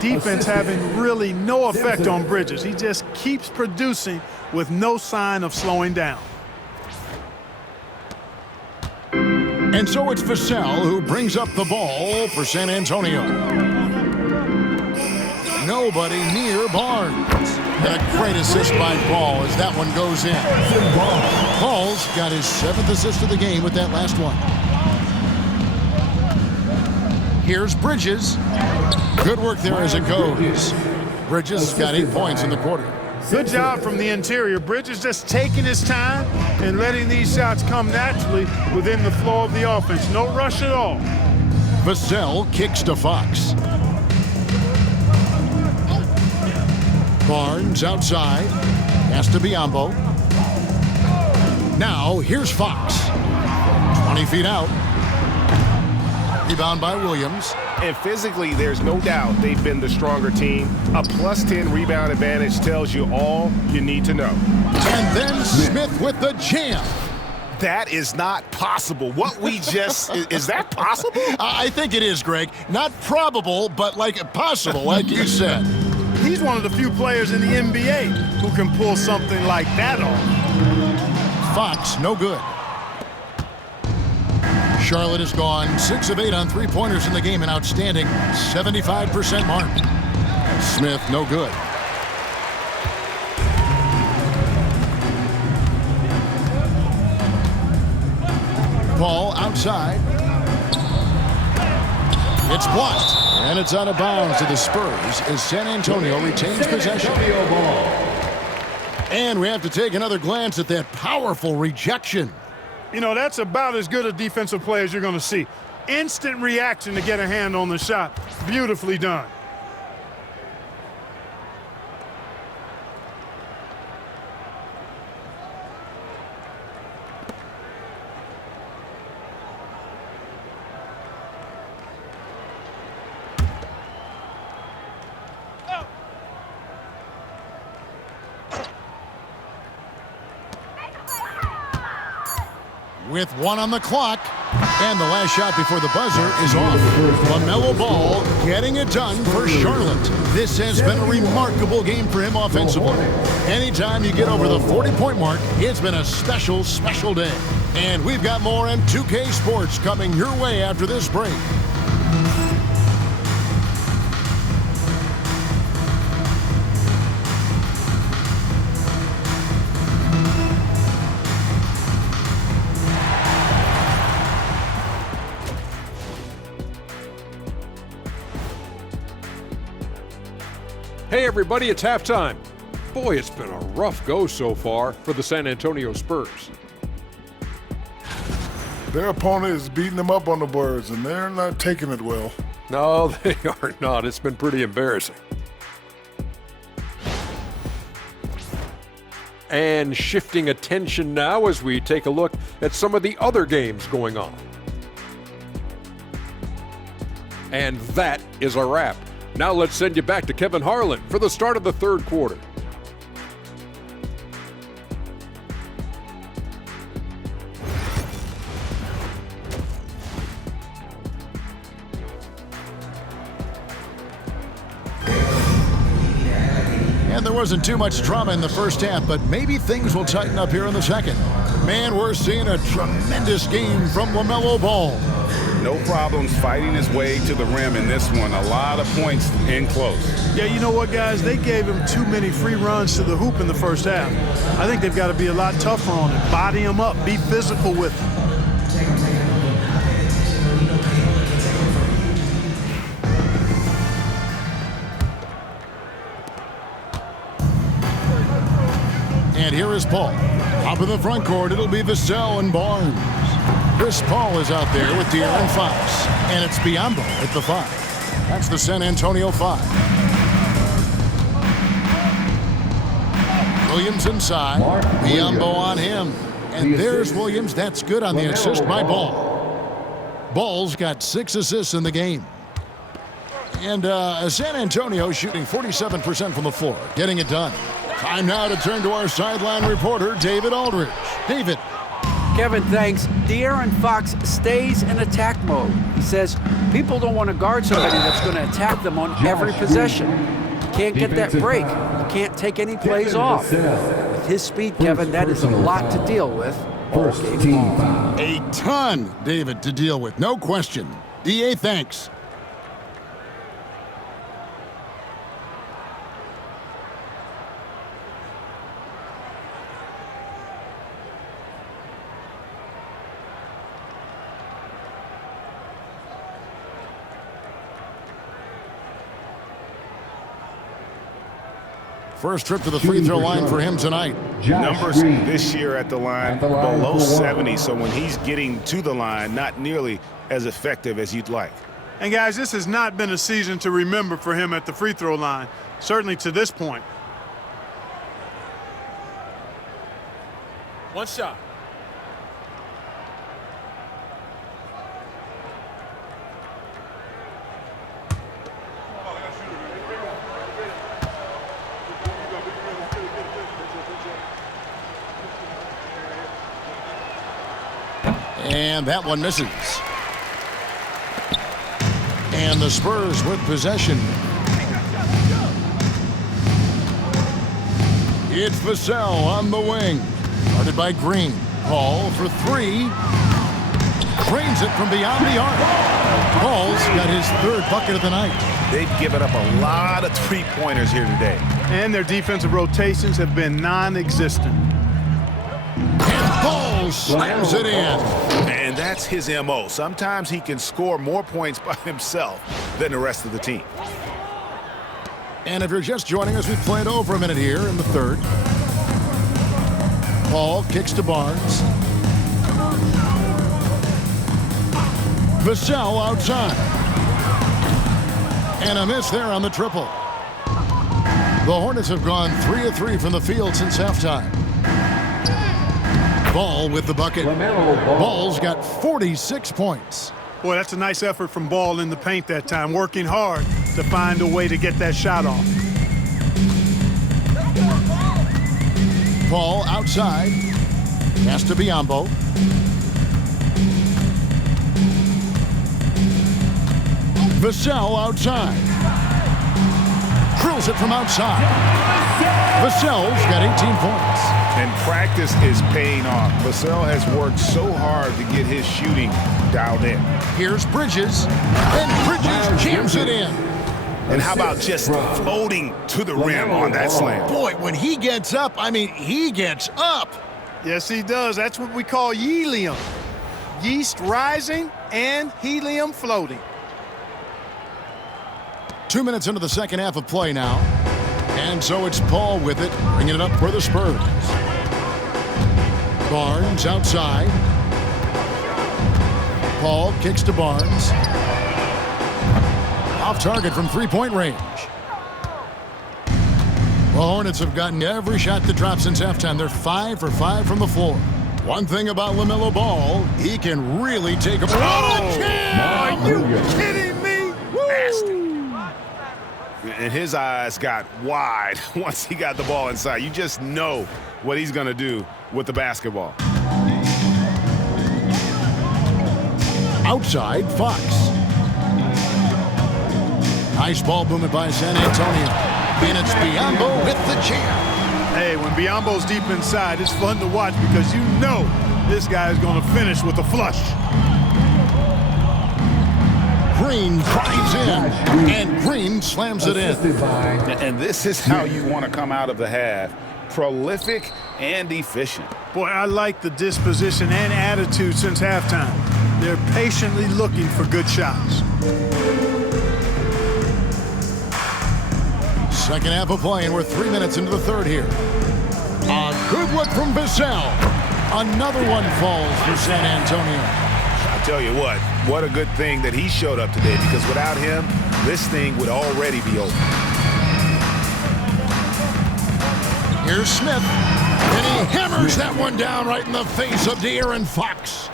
Defense having really no effect on Bridges. He just keeps producing with no sign of slowing down. And so it's Vassell who brings up the ball for San Antonio. Nobody near Barnes. And a great assist by Ball as that one goes in. Ball's got his 7th assist of the game with that last one. Here's Bridges. Good work there as it goes. Bridges got 8 points in the quarter. Good job from the interior. Bridges just taking his time and letting these shots come naturally within the flow of the offense. No rush at all. Vassell kicks to Fox. Barnes outside. Has to Biombo. Now here's Fox. 20 feet out. Rebound by Williams. And physically, there's no doubt they've been the stronger team. A +10 rebound advantage tells you all you need to know. And then Smith with the jam. That is not possible. What we just, is that possible? I think it is, Greg. Not probable, but like possible, like you said. He's one of the few players in the NBA who can pull something like that off. Fox, no good. Charlotte has gone 6 of 8 on three-pointers in the game, an outstanding 75% mark. Smith, no good. Ball outside. It's blocked, and it's out of bounds to the Spurs as San Antonio retains possession. And we have to take another glance at that powerful rejection. You know, that's about as good a defensive play as you're going to see. Instant reaction to get a hand on the shot. Beautifully done. With 1 on the clock, and the last shot before the buzzer is off. LaMelo Ball getting it done for Charlotte. This has been a remarkable game for him offensively. Anytime you get over the 40-point mark, it's been a special, special day. And we've got more on 2K Sports coming your way after this break. Hey everybody, it's halftime. Boy, it's been a rough go so far for the San Antonio Spurs. Their opponent is beating them up on the boards, and they're not taking it well. No, they are not. It's been pretty embarrassing. And shifting attention now as we take a look at some of the other games going on. And that is a wrap. Now let's send you back to Kevin Harlan for the start of the third quarter. And there wasn't too much drama in the first half, but maybe things will tighten up here in the second. Man, we're seeing a tremendous game from LaMelo Ball. No problems fighting his way to the rim in this one. A lot of points in close. Yeah, you know what, guys? They gave him too many free runs to the hoop in the first half. I think they've got to be a lot tougher on him. Body him up. Be physical with him. And here is Paul. Up in the front court, it'll be Vassell and Barnes. Chris Paul is out there with De'Aaron Fox. And it's Biombo at the 5. That's the San Antonio 5. Williams inside. Biombo on him. And there's Williams. That's good on the assist by Ball. Ball's got 6 assists in the game. And San Antonio shooting 47% from the floor, getting it done. Time now to turn to our sideline reporter, David Aldridge. David. Kevin, thanks. De'Aaron Fox stays in attack mode. He says people don't want to guard somebody that's going to attack them on every possession. Can't get that break. He can't take any plays off. With his speed, Kevin, that is a lot to deal with. A ton, David, to deal with. No question. DA, thanks. First trip to the free throw line for him tonight. Numbers this year at the line below 70, so when he's getting to the line, not nearly as effective as you'd like. And guys, this has not been a season to remember for him at the free throw line, certainly to this point. One shot. And that one misses. And the Spurs with possession. It's Vassell on the wing. Guarded by Green. Paul for 3. Drains it from beyond the arc. Paul's got his 3rd bucket of the night. They've given up a lot of three-pointers here today. And their defensive rotations have been non-existent. Paul slams it in. And that's his M.O. Sometimes he can score more points by himself than the rest of the team. And if you're just joining us, we played over a minute here in the 3rd. Paul kicks to Barnes. Vassell outside. And a miss there on the triple. The Hornets have gone 3 of 3 from the field since halftime. Ball with the bucket. Ball's got 46 points. Boy, that's a nice effort from Ball in the paint that time, working hard to find a way to get that shot off. Ball outside. Pass to Biombo. Vassell outside. Drills it from outside. Vassell's got 18 points. And practice is paying off. Vassell has worked so hard to get his shooting dialed in. Here's Bridges. And Bridges jams it in. And how about just floating to the rim on that slam? Boy, when he gets up, I mean, he gets up. Yes, he does. That's what we call helium. Yeast rising and helium floating. 2 minutes into the second half of play now. And so it's Paul with it, bringing it up for the Spurs. Barnes outside. Paul kicks to Barnes. Off target from three-point range. The Hornets have gotten every shot to drop since halftime. They're 5 for 5 from the floor. One thing about LaMelo Ball, he can really take a... Are you kidding me? Nasty. And his eyes got wide once he got the ball inside. You just know what he's going to do with the basketball. Outside, Fox. Nice ball movement by San Antonio. And it's Biombo with the jam. Hey, when Biombo's deep inside, it's fun to watch because you know this guy is going to finish with a flush. Green drives in, and Green slams it in. And this is how you want to come out of the half. Prolific and efficient. Boy, I like the disposition and attitude since halftime. They're patiently looking for good shots. Second half of play, and we're 3 minutes into the 3rd here. A good look from Vassell. Another one falls for San Antonio. I'll tell you what a good thing that he showed up today, because without him, this thing would already be over. Here's Smith, and he hammers that one down right in the face of De'Aaron Fox.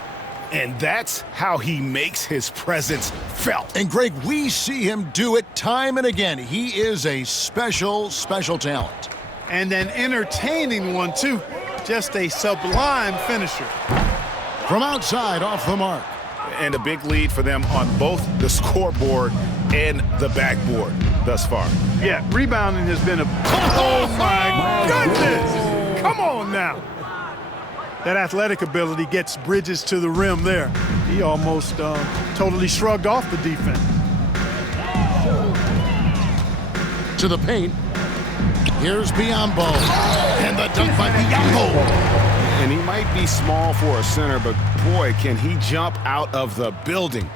And that's how he makes his presence felt. And Greg, we see him do it time and again. He is a special, special talent. And an entertaining one, too. Just a sublime finisher. From outside, off the mark. And a big lead for them on both the scoreboard and the backboard thus far. Yeah, rebounding has been a... Oh, my goodness! Come on now. That athletic ability gets Bridges to the rim there. He almost totally shrugged off the defense. To the paint. Here's Biyombo. And the dunk by Biyombo. And he might be small for a center, but boy, can he jump out of the building.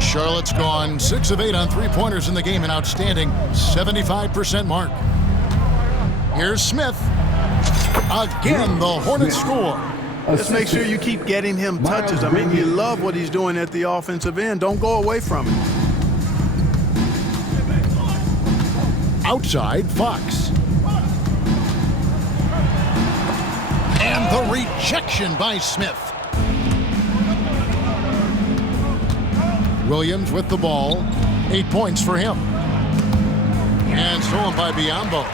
Charlotte's gone 6 of 8 on three-pointers in the game, an outstanding 75% mark. Here's Smith. Again, the Hornets score. Just make sure you keep getting him touches. I mean, you love what he's doing at the offensive end. Don't go away from it. Outside, Fox. And the rejection by Smith. Williams with the ball. 8 points for him. And stolen by Biyombo.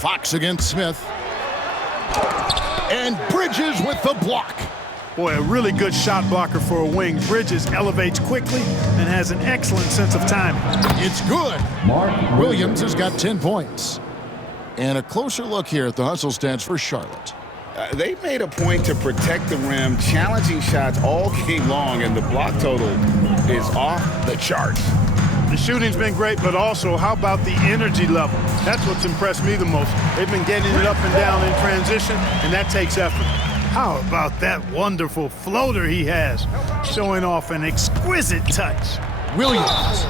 Fox against Smith. And Bridges with the block. Boy, a really good shot blocker for a wing. Bridges elevates quickly and has an excellent sense of timing. It's good. Williams has got 10 points. And a closer look here at the hustle stats for Charlotte. They made a point to protect the rim, challenging shots all game long, and the block total is off the charts. The shooting's been great, but also how about the energy level? That's what's impressed me the most. They've been getting it up and down in transition, and that takes effort. How about that wonderful floater he has, showing off an exquisite touch. Williams.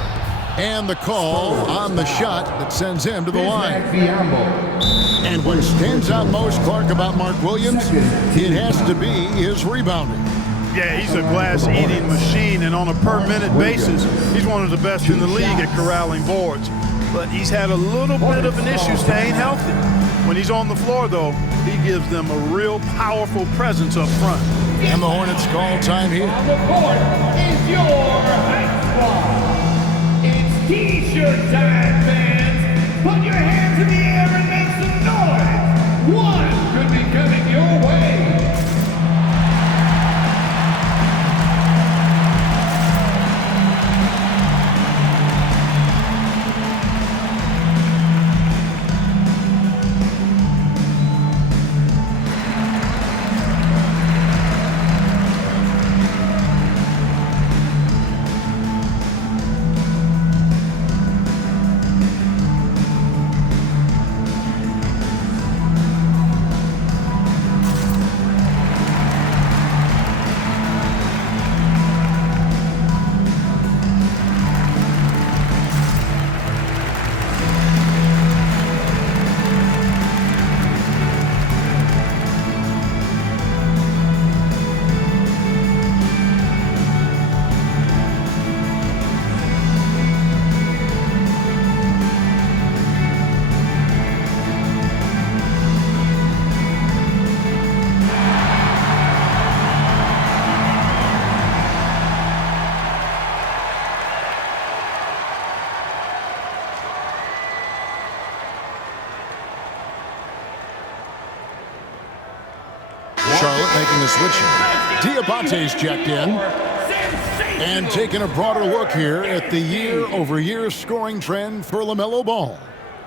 And the call on the shot that sends him to the line. And what stands out most, Clark, about Mark Williams, it has to be his rebounding. Yeah, he's a glass-eating machine, and on a per-minute basis, he's one of the best in the league at corralling boards. But he's had a little bit of an issue staying healthy. When he's on the floor, though, he gives them a real powerful presence up front. And the Hornets call time here. On the court is your Heights Squad. It's T-shirt time, fans. Put your hands in the air and make some noise. One could be coming your way. Charlotte making the switch. Diabate's checked in. And taking a broader look here at the year-over-year scoring trend for LaMelo Ball.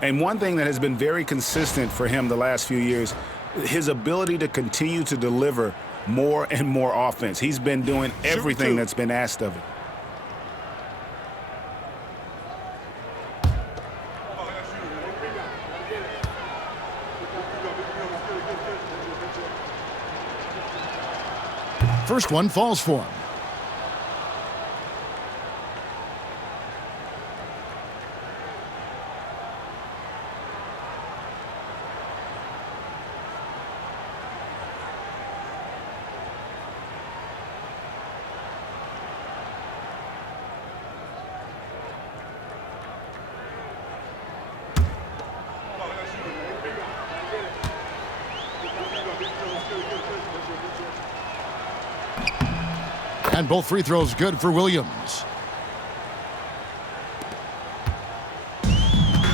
And one thing that has been very consistent for him the last few years, his ability to continue to deliver more and more offense. He's been doing everything that's been asked of him. First one falls for him. And both free throws good for Williams.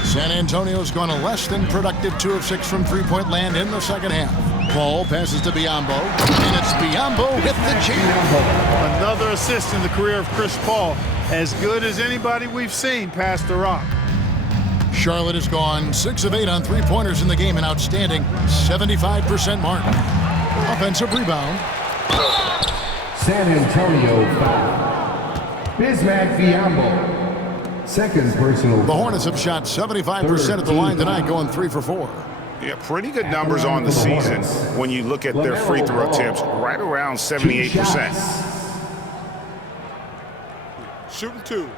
San Antonio's gone a less than productive 2 of 6 from three-point land in the second half. Ball passes to Biyombo, and it's Biyombo with the jam. Another assist in the career of Chris Paul. As good as anybody we've seen past the rock. Charlotte has gone 6 of 8 on three-pointers in the game, an outstanding 75% mark. Offensive rebound. San Antonio foul. Bismack Biyombo. Second personal. The Hornets have shot 75% at the line tonight, going 3 for 4. Yeah, pretty good numbers on the season when you look at their free throw attempts, right around 78%. Shooting 2.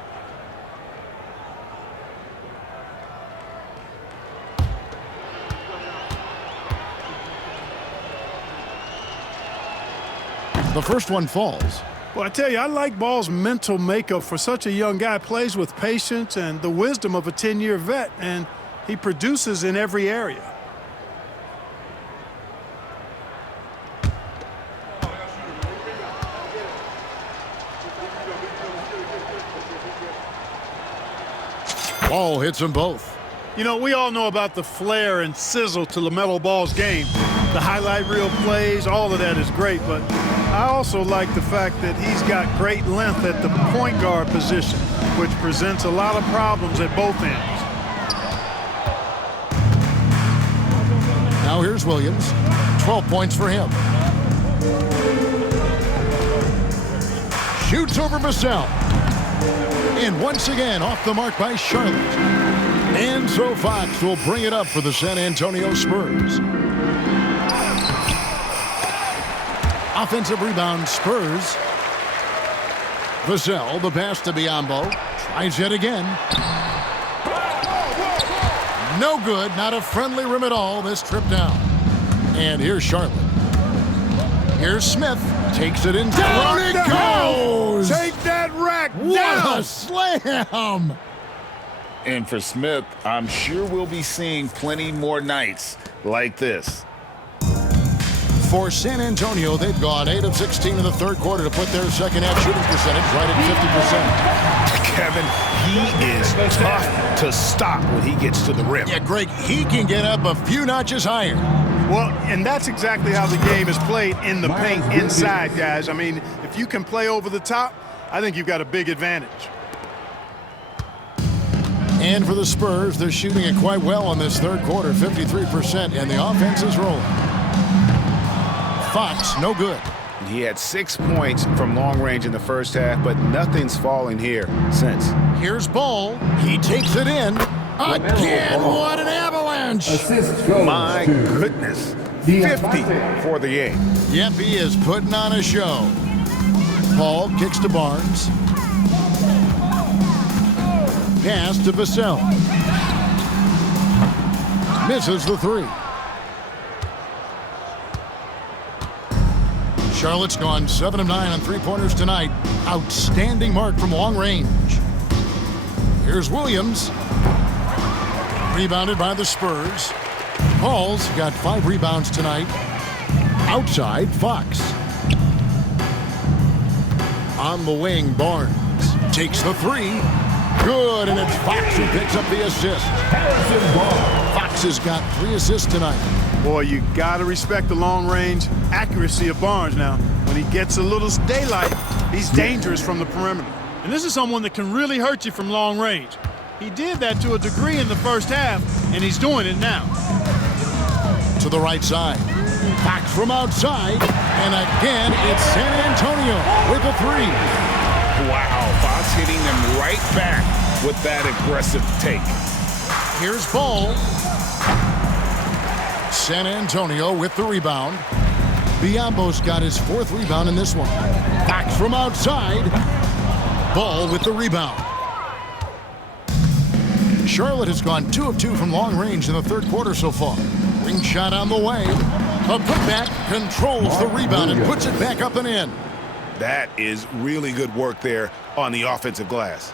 The first one falls. Well, I tell you, I like Ball's mental makeup for such a young guy. Plays with patience and the wisdom of a 10-year vet, and he produces in every area. Ball hits them both. You know, we all know about the flair and sizzle to LaMelo Ball's game. The highlight reel plays, all of that is great, but I also like the fact that he's got great length at the point guard position, which presents a lot of problems at both ends. Now here's Williams. 12 points for him. Shoots over Vassell. And once again, off the mark by Charlotte. And so Fox will bring it up for the San Antonio Spurs. Offensive rebound, Spurs. Vassell, the pass to Biyombo. Tries it again. No good, not a friendly rim at all this trip down. And here's Charlotte. Here's Smith. Takes it in. Down it goes! Take that rack down! What a slam! And for Smith, I'm sure we'll be seeing plenty more nights like this. For San Antonio, they've gone 8 of 16 in the third quarter to put their second half shooting percentage right at 50%. Kevin, he is tough to stop when he gets to the rim. Yeah, Greg, he can get up a few notches higher. Well, and that's exactly how the game is played in the paint inside, guys. I mean, if you can play over the top, I think you've got a big advantage. And for the Spurs, they're shooting it quite well in this third quarter, 53%, and the offense is rolling. Fox, no good. He had 6 points from long range in the first half, but nothing's falling here since. Here's Ball. He takes it in. Again, what an avalanche. Assist goes My to goodness, 50 for the game. Yep, he is putting on a show. Ball kicks to Barnes. Pass to Vassell. Misses the 3. Charlotte's gone 7 of 9 on three-pointers tonight. Outstanding mark from long range. Here's Williams. Rebounded by the Spurs. Paul's got 5 rebounds tonight. Outside, Fox. On the wing, Barnes takes the 3. Good, and it's Fox who picks up the assist. Fox has got 3 assists tonight. Boy, you got to respect the long-range accuracy of Barnes now. When he gets a little daylight, he's dangerous from the perimeter. And this is someone that can really hurt you from long range. He did that to a degree in the first half, and he's doing it now. To the right side. Fox from outside, and again, it's San Antonio with a 3. Wow, Fox hitting them right back with that aggressive take. Here's Ball. San Antonio with the rebound. Biyombo's got his 4th rebound in this one. Fox from outside. Ball with the rebound. Charlotte has gone 2 of 2 from long range in the third quarter so far. Ring shot on the way. A putback controls the rebound and puts it back up and in. That is really good work there on the offensive glass.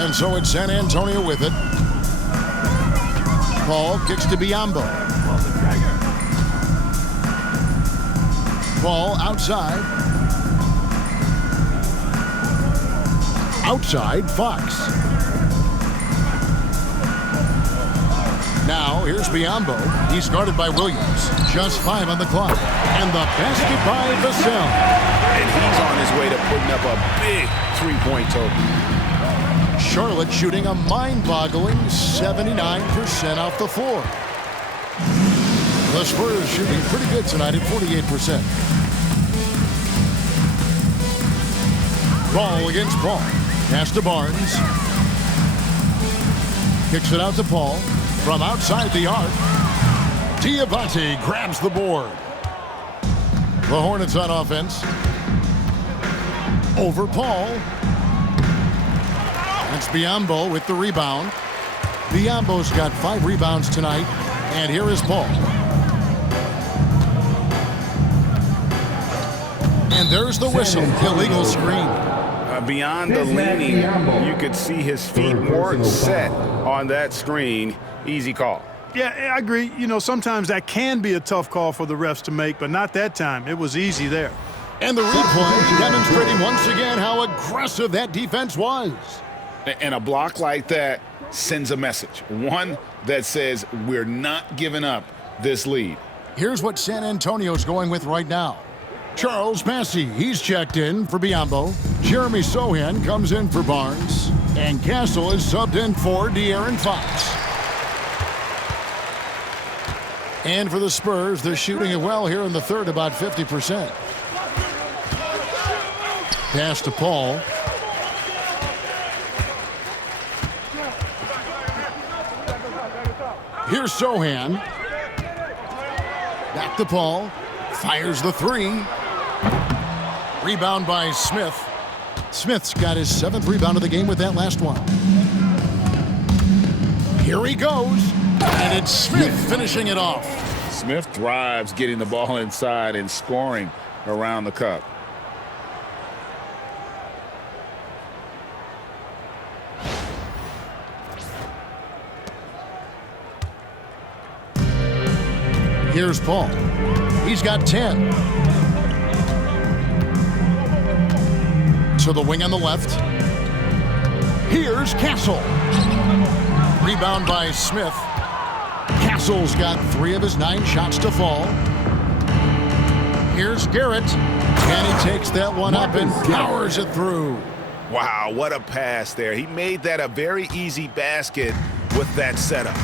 And so it's San Antonio with it. Ball kicks to Biyombo. Ball outside. Outside, Fox. Now, here's Biyombo. He's guarded by Williams. Just 5 on the clock. And the basket by Vassell. And he's on his way to putting up a big three-point total. Charlotte shooting a mind-boggling 79% off the floor. The Spurs shooting pretty good tonight at 48%. Ball against Paul. Pass to Barnes. Kicks it out to Paul. From outside the arc. Diabate grabs the board. The Hornets on offense. Over Paul. That's Biyombo with the rebound. Biyombo's got 5 rebounds tonight. And here is Paul. And there's the whistle. Illegal screen. Beyond the leaning, you could see his feet weren't set on that screen. Easy call. Yeah, I agree. You know, sometimes that can be a tough call for the refs to make, but not that time. It was easy there. And the replay demonstrating once again how aggressive that defense was. And a block like that sends a message. One that says we're not giving up this lead. Here's what San Antonio's going with right now. Charles Massey, he's checked in for Biyombo. Jeremy Sohan comes in for Barnes. And Castle is subbed in for De'Aaron Fox. And for the Spurs, they're shooting it well here in the third, about 50%. Pass to Paul. Here's Sohan. Back to Paul. Fires the 3. Rebound by Smith. Smith's got his 7th rebound of the game with that last one. Here he goes. And it's Smith finishing it off. Smith thrives getting the ball inside and scoring around the cup. Here's Paul. He's got 10. To the wing on the left. Here's Castle. Rebound by Smith. Castle's got 3 of his 9 shots to fall. Here's Garrett. And he takes that one up and powers it through. Wow, what a pass there. He made that a very easy basket with that setup.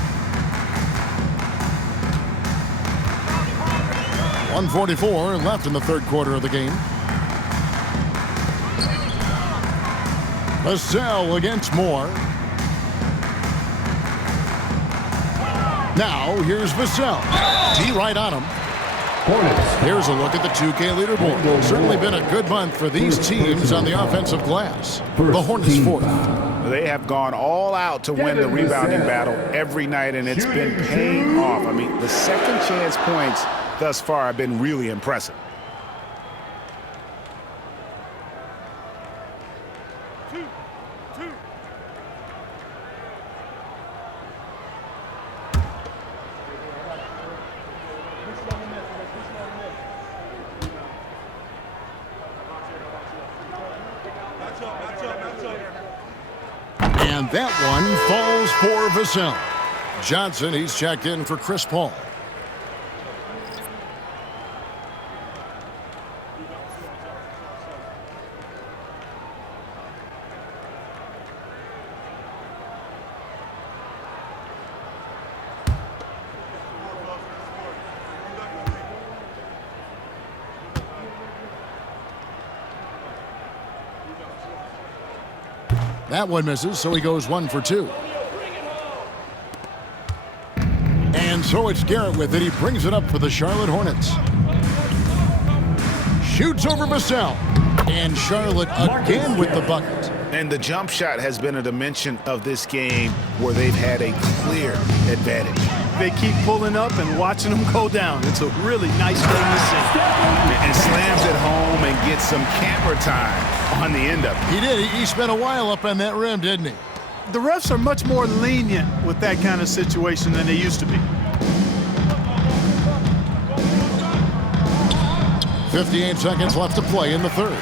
1:44 left in the third quarter of the game. Vassell against Moore. Now, here's Vassell. D right on him. Here's a look at the 2K leaderboard. Certainly been a good month for these teams on the offensive glass. The Hornets 4th. They have gone all out to win the rebounding battle every night, and it's been paying off. I mean, the second chance points thus far have been really impressive. And that one falls for Vassell. Johnson, he's checked in for Chris Paul. That one misses, so he goes 1 for 2. And so it's Garrett with it. He brings it up for the Charlotte Hornets. Shoots over Vassell. And Charlotte again with the bucket. And the jump shot has been a dimension of this game where they've had a clear advantage. They keep pulling up and watching them go down. It's a really nice thing to see. And slams it home and gets some camera time on the end of it. He did. He spent a while up on that rim, didn't he? The refs are much more lenient with that kind of situation than they used to be. 58 seconds left to play in the third.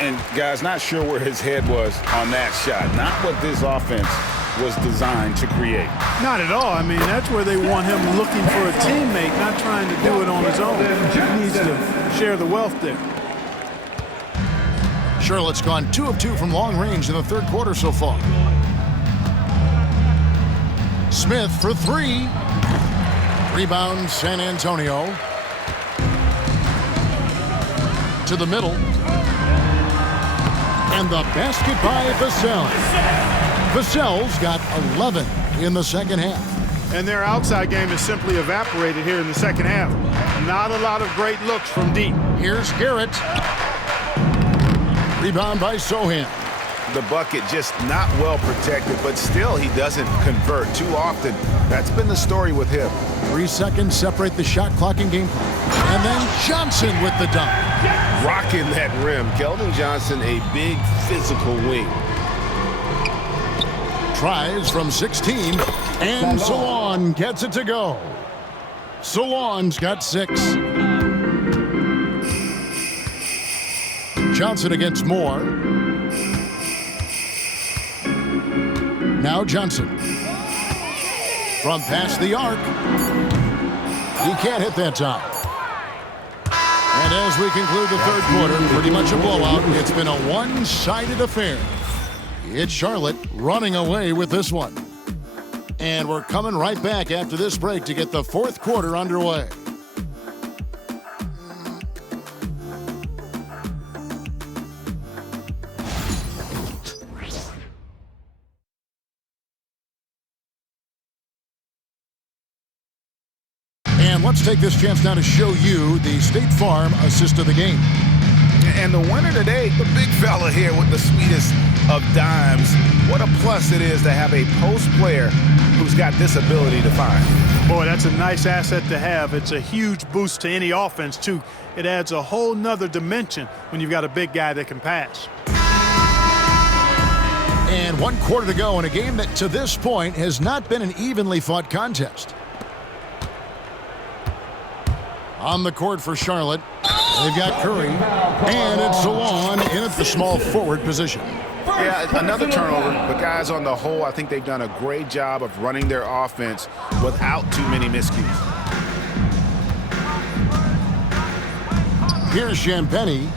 And, guys, not sure where his head was on that shot. Not what this offense was designed to create. Not at all. I mean, that's where they want him looking for a teammate, not trying to do it on his own. He needs to share the wealth there. Charlotte's gone 2 of 2 from long range in the third quarter so far. Smith for 3. Rebound, San Antonio. To the middle. And the basket by Vassell. Vassell's got 11 in the second half. And their outside game is simply evaporated here in the second half. Not a lot of great looks from deep. Here's Garrett. Rebound by Sohan. The bucket just not well protected, but still he doesn't convert too often. That's been the story with him. 3 seconds separate the shot clock and game clock. And then Johnson with the dunk. Rocking that rim. Keldon Johnson, a big physical wing. Tries from 16, and Solon gets it to go. Solon's got 6. Johnson against Moore. Now Johnson. From past the arc. He can't hit that time. And as we conclude the third quarter, pretty much a blowout. It's been a one-sided affair. It's Charlotte running away with this one. And we're coming right back after this break to get the fourth quarter underway. And let's take this chance now to show you the State Farm assist of the game. And the winner today, the big fella here with the sweetest of dimes. What a plus it is to have a post player who's got this ability to find. Boy, that's a nice asset to have. It's a huge boost to any offense, too. It adds a whole nother dimension when you've got a big guy that can pass. And 1 quarter to go in a game that to this point has not been an evenly fought contest. On the court for Charlotte, they've got Curry, and it's Solon in at the small forward position. Yeah, another turnover, but guys, on the whole, I think they've done a great job of running their offense without too many miscues. Here's Champagny.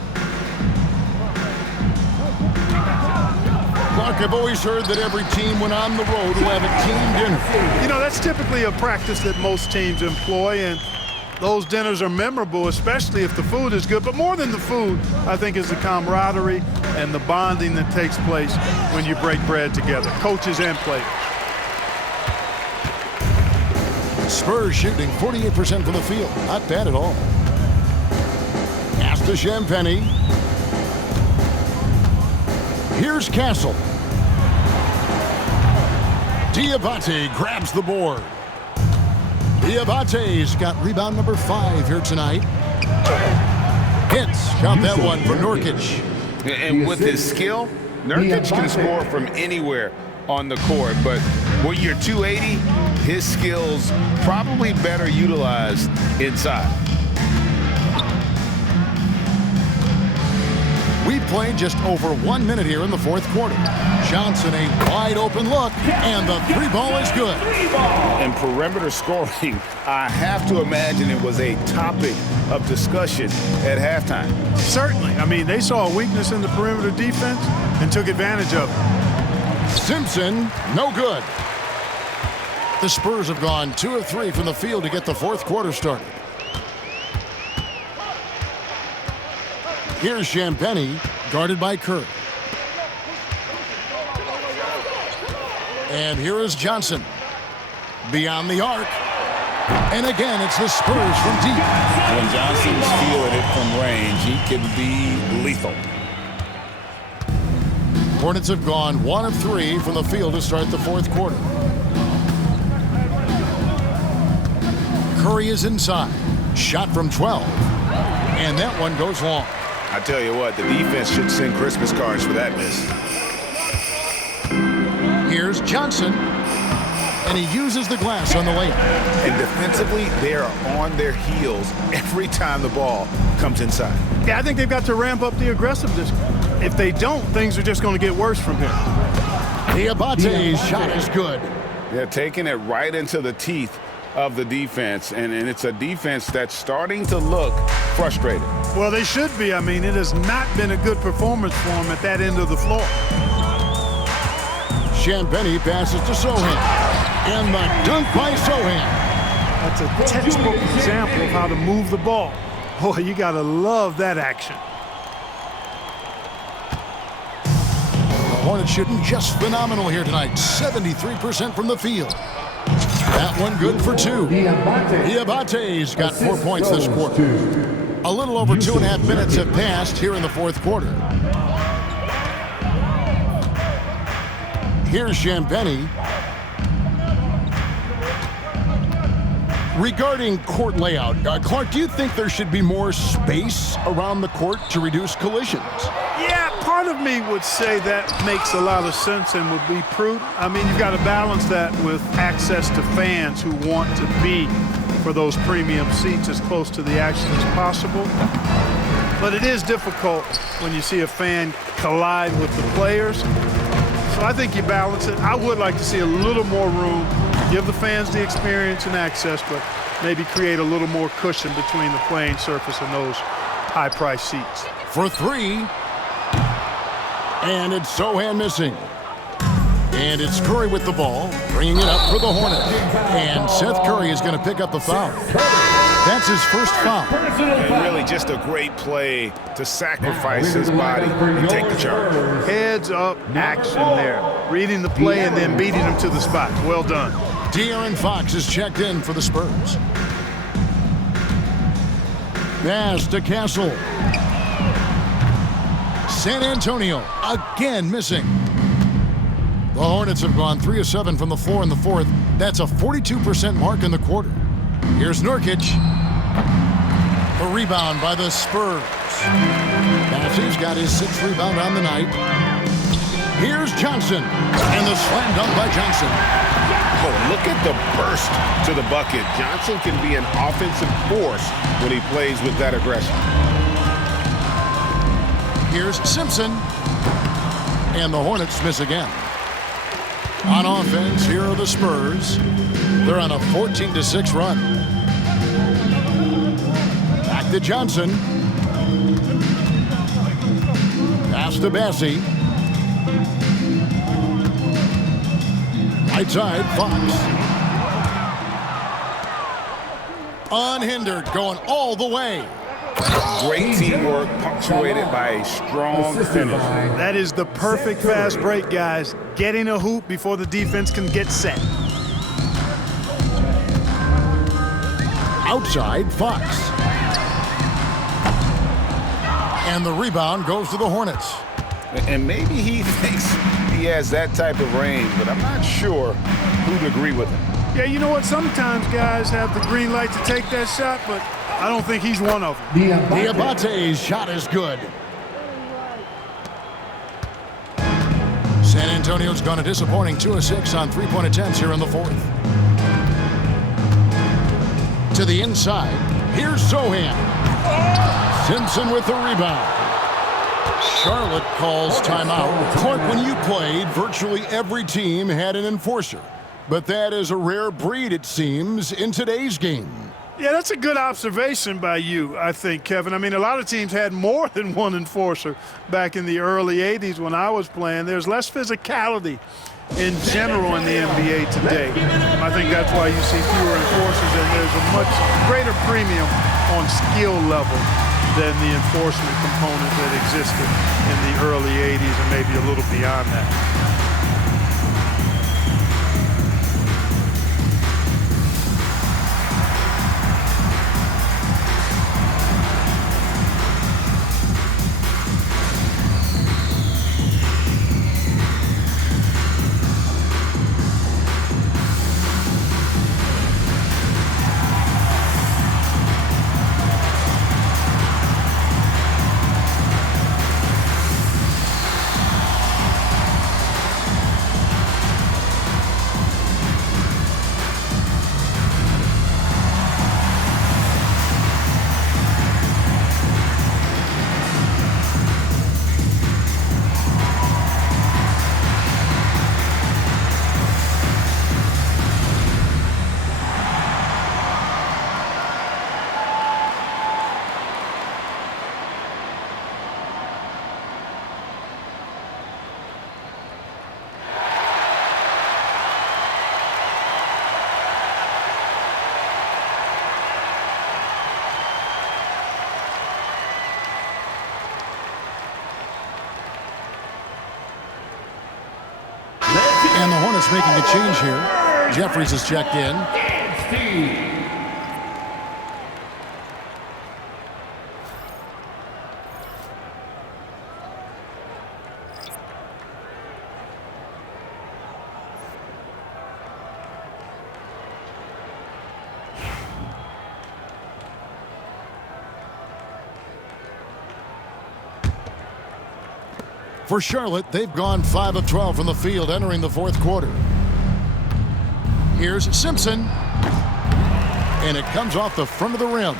Clark, I've always heard that every team when on the road will have a team dinner. You know, that's typically a practice that most teams employ, and those dinners are memorable, especially if the food is good. But more than the food, I think, is the camaraderie and the bonding that takes place when you break bread together, coaches and players. Spurs shooting 48% from the field. Not bad at all. Pass to Champagny. Here's Castle. Diabate grabs the board. Diabate's got rebound number 5 here tonight. Hits. Count that one for Nurkic. And with his skill, Nurkic can score from anywhere on the court. But when you're 280, his skills probably better utilized inside. We played just over 1 minute here in the fourth quarter. Johnson a wide open look, and the 3 ball is good. And perimeter scoring, I have to imagine it was a topic of discussion at halftime. Certainly. I mean, they saw a weakness in the perimeter defense and took advantage of it. Simpson, no good. The Spurs have gone 2 of 3 from the field to get the fourth quarter started. Here's Champagny, guarded by Curry. And here is Johnson. Beyond the arc. And again, it's the Spurs from deep. When Johnson's feeling it from range, he can be lethal. Hornets have gone 1 of 3 from the field to start the fourth quarter. Curry is inside. Shot from 12. And that one goes long. I tell you what, the defense should send Christmas cards for that miss. Here's Johnson. and he uses the glass on the lane. And defensively, they are on their heels every time the ball comes inside. Yeah, I think they've got to ramp up the aggressiveness. If they don't, things are just going to get worse from here. Diabate's shot is good. They're taking it right into the teeth of the defense, and it's a defense that's starting to look frustrated. Well, they should be. I mean, it has not been a good performance for them at that end of the floor. Champagny passes to Sohan. And the dunk by Sohan. That's a textbook example of how to move the ball. Boy, you got to love that action. The Hornets shooting just phenomenal here tonight. 73% from the field. That one good for 2. Diabate's got 4 points this quarter. A little over 2.5 minutes have passed here in the fourth quarter. Here's Champagny. Regarding court layout, Clark, do you think there should be more space around the court to reduce collisions? Yeah, part of me would say that makes a lot of sense and would be prudent. I mean, you've got to balance that with access to fans who want to be for those premium seats as close to the action as possible. But it is difficult when you see a fan collide with the players. So I think you balance it. I would like to see a little more room, give the fans the experience and access, but maybe create a little more cushion between the playing surface and those high-priced seats. For 3. And it's Sohan missing. And it's Curry with the ball, bringing it up for the Hornets. And Seth Curry is going to pick up the foul. That's his first foul. And really just a great play to sacrifice his body and take the charge. Heads up action there. Reading the play and then beating him to the spot. Well done. De'Aaron Fox is checked in for the Spurs. Pass to Castle. San Antonio again missing. The Hornets have gone 3 of 7 from the floor in the fourth. That's a 42% mark in the quarter. Here's Nurkic. The rebound by the Spurs. Bassey's got his 6th rebound on the night. Here's Johnson. And the slam dunk by Johnson. Oh, look at the burst to the bucket. Johnson can be an offensive force when he plays with that aggression. Here's Simpson. And the Hornets miss again. On offense, here are the Spurs. They're on a 14-6 run. Back to Johnson. Pass to Bassey. Right side, Fox. Unhindered, going all the way. Great teamwork punctuated by a strong finish. That is the perfect fast break, guys. Getting a hoop before the defense can get set. Outside, Fox. And the rebound goes to the Hornets. And maybe he thinks he has that type of range, but I'm not sure who'd agree with him. Yeah, you know what? Sometimes guys have the green light to take that shot, but I don't think he's one of them. Diabate's shot is good. San Antonio's gone a disappointing 2 of 6 on 3-point attempts here in the fourth. To the inside. Here's Sohan. Simpson with the rebound. Charlotte calls timeout. Clark, when you played, virtually every team had an enforcer. But that is a rare breed, it seems, in today's game. Yeah, that's a good observation by you, I think, Kevin. I mean, a lot of teams had more than one enforcer back in the early 80s when I was playing. There's less physicality in general in the NBA today. I think that's why you see fewer enforcers, and there's a much greater premium on skill level than the enforcement component that existed in the early 80s and maybe a little beyond that. And the Hornets making a change here. Jeffries has checked in. For Charlotte, they've gone 5 of 12 from the field entering the fourth quarter. Here's Simpson. And it comes off the front of the rim.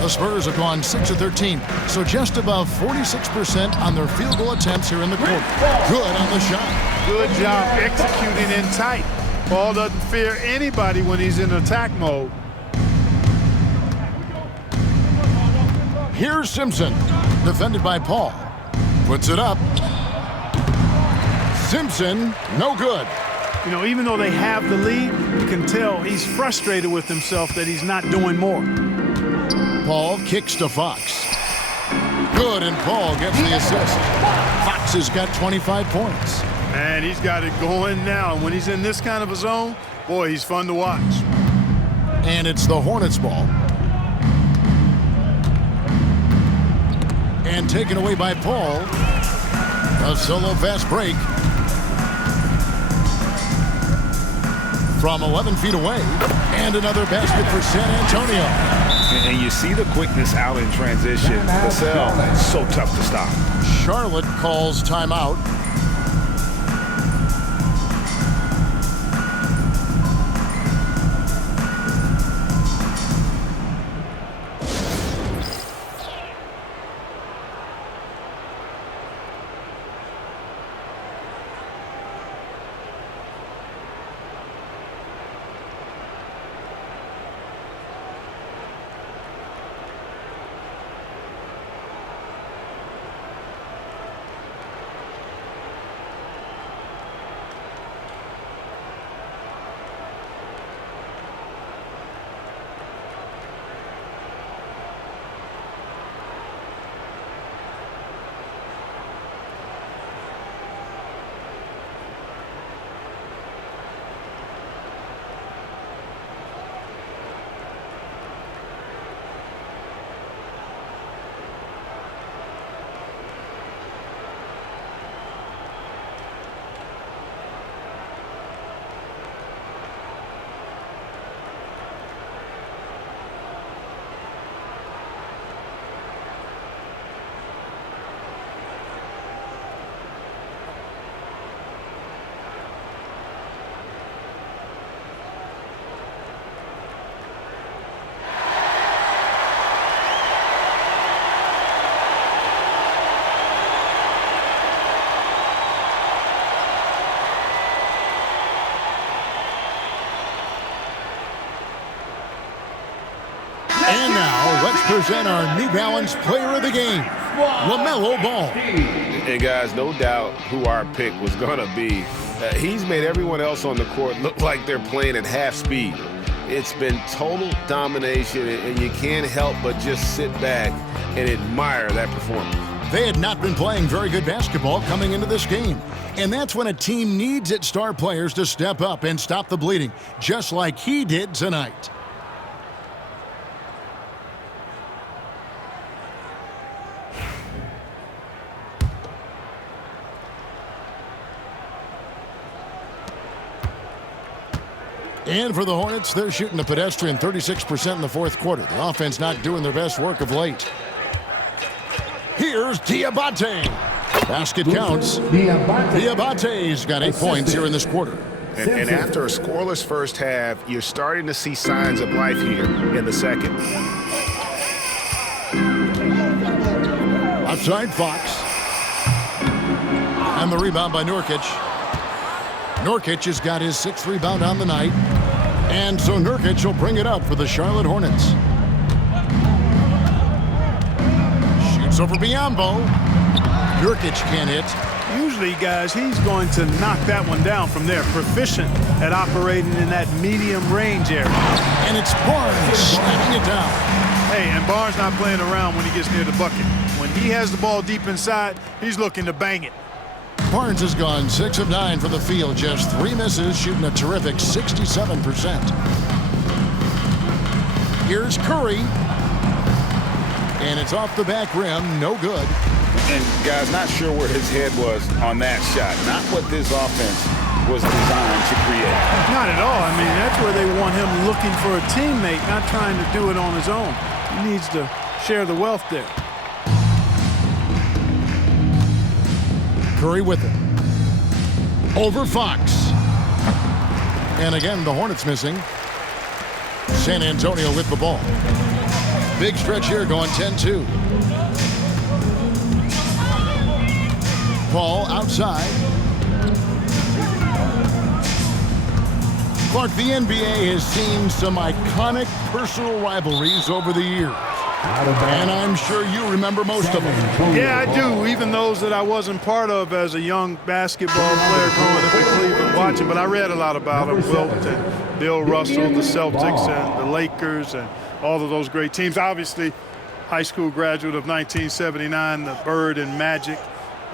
The Spurs have gone 6 of 13, so just above 46% on their field goal attempts here in the quarter. Good on the shot. Good job executing in tight. Ball doesn't fear anybody when he's in attack mode. Here's Simpson, defended by Paul. Puts it up. Simpson, no good. You know, even though they have the lead, you can tell he's frustrated with himself that he's not doing more. Paul kicks to Fox. Good, and Paul gets the assist. Fox has got 25 points. And he's got it going now. And when he's in this kind of a zone, boy, he's fun to watch. And it's the Hornets ball. And taken away by Paul. A solo fast break. From 11 feet away. And another basket for San Antonio. And you see the quickness out in transition. Vassell, so tough to stop. Charlotte calls timeout. And now, let's present our New Balance Player of the Game, LaMelo Ball. And guys, no doubt who our pick was going to be. He's made everyone else on the court look like they're playing at half speed. It's been total domination, and you can't help but just sit back and admire that performance. They had not been playing very good basketball coming into this game. And that's when a team needs its star players to step up and stop the bleeding, just like he did tonight. And for the Hornets, they're shooting a pedestrian 36% in the fourth quarter. The offense not doing their best work of late. Here's Diabate. Basket counts. Diabate's got 8 points here in this quarter. And after a scoreless first half, you're starting to see signs of life here in the second. Outside Fox. And the rebound by Nurkic. Nurkic has got his 6th rebound on the night. And so Nurkic will bring it up for the Charlotte Hornets. Shoots over Biombo. Nurkic can't hit. Usually, guys, he's going to knock that one down from there. Proficient at operating in that medium range area. And it's Barnes slamming it down. Hey, and Barnes not playing around when he gets near the bucket. When he has the ball deep inside, he's looking to bang it. Barnes has gone 6 of 9 from the field, just 3 misses, shooting a terrific 67%. Here's Curry. And it's off the back rim, no good. And guys, not sure where his head was on that shot. Not what this offense was designed to create. Not at all. I mean, that's where they want him looking for a teammate, not trying to do it on his own. He needs to share the wealth there. Curry with it. Over Fox. And again, the Hornets missing. San Antonio with the ball. Big stretch here going 10-2. Ball outside. Clark, the NBA has seen some iconic personal rivalries over the years. And I'm sure you remember most of them. Yeah, I do, even those that I wasn't part of as a young basketball player growing up in Cleveland watching, but I read a lot about them. Wilt and Bill Russell, the Celtics and the Lakers and all of those great teams. Obviously, high school graduate of 1979, the Bird and Magic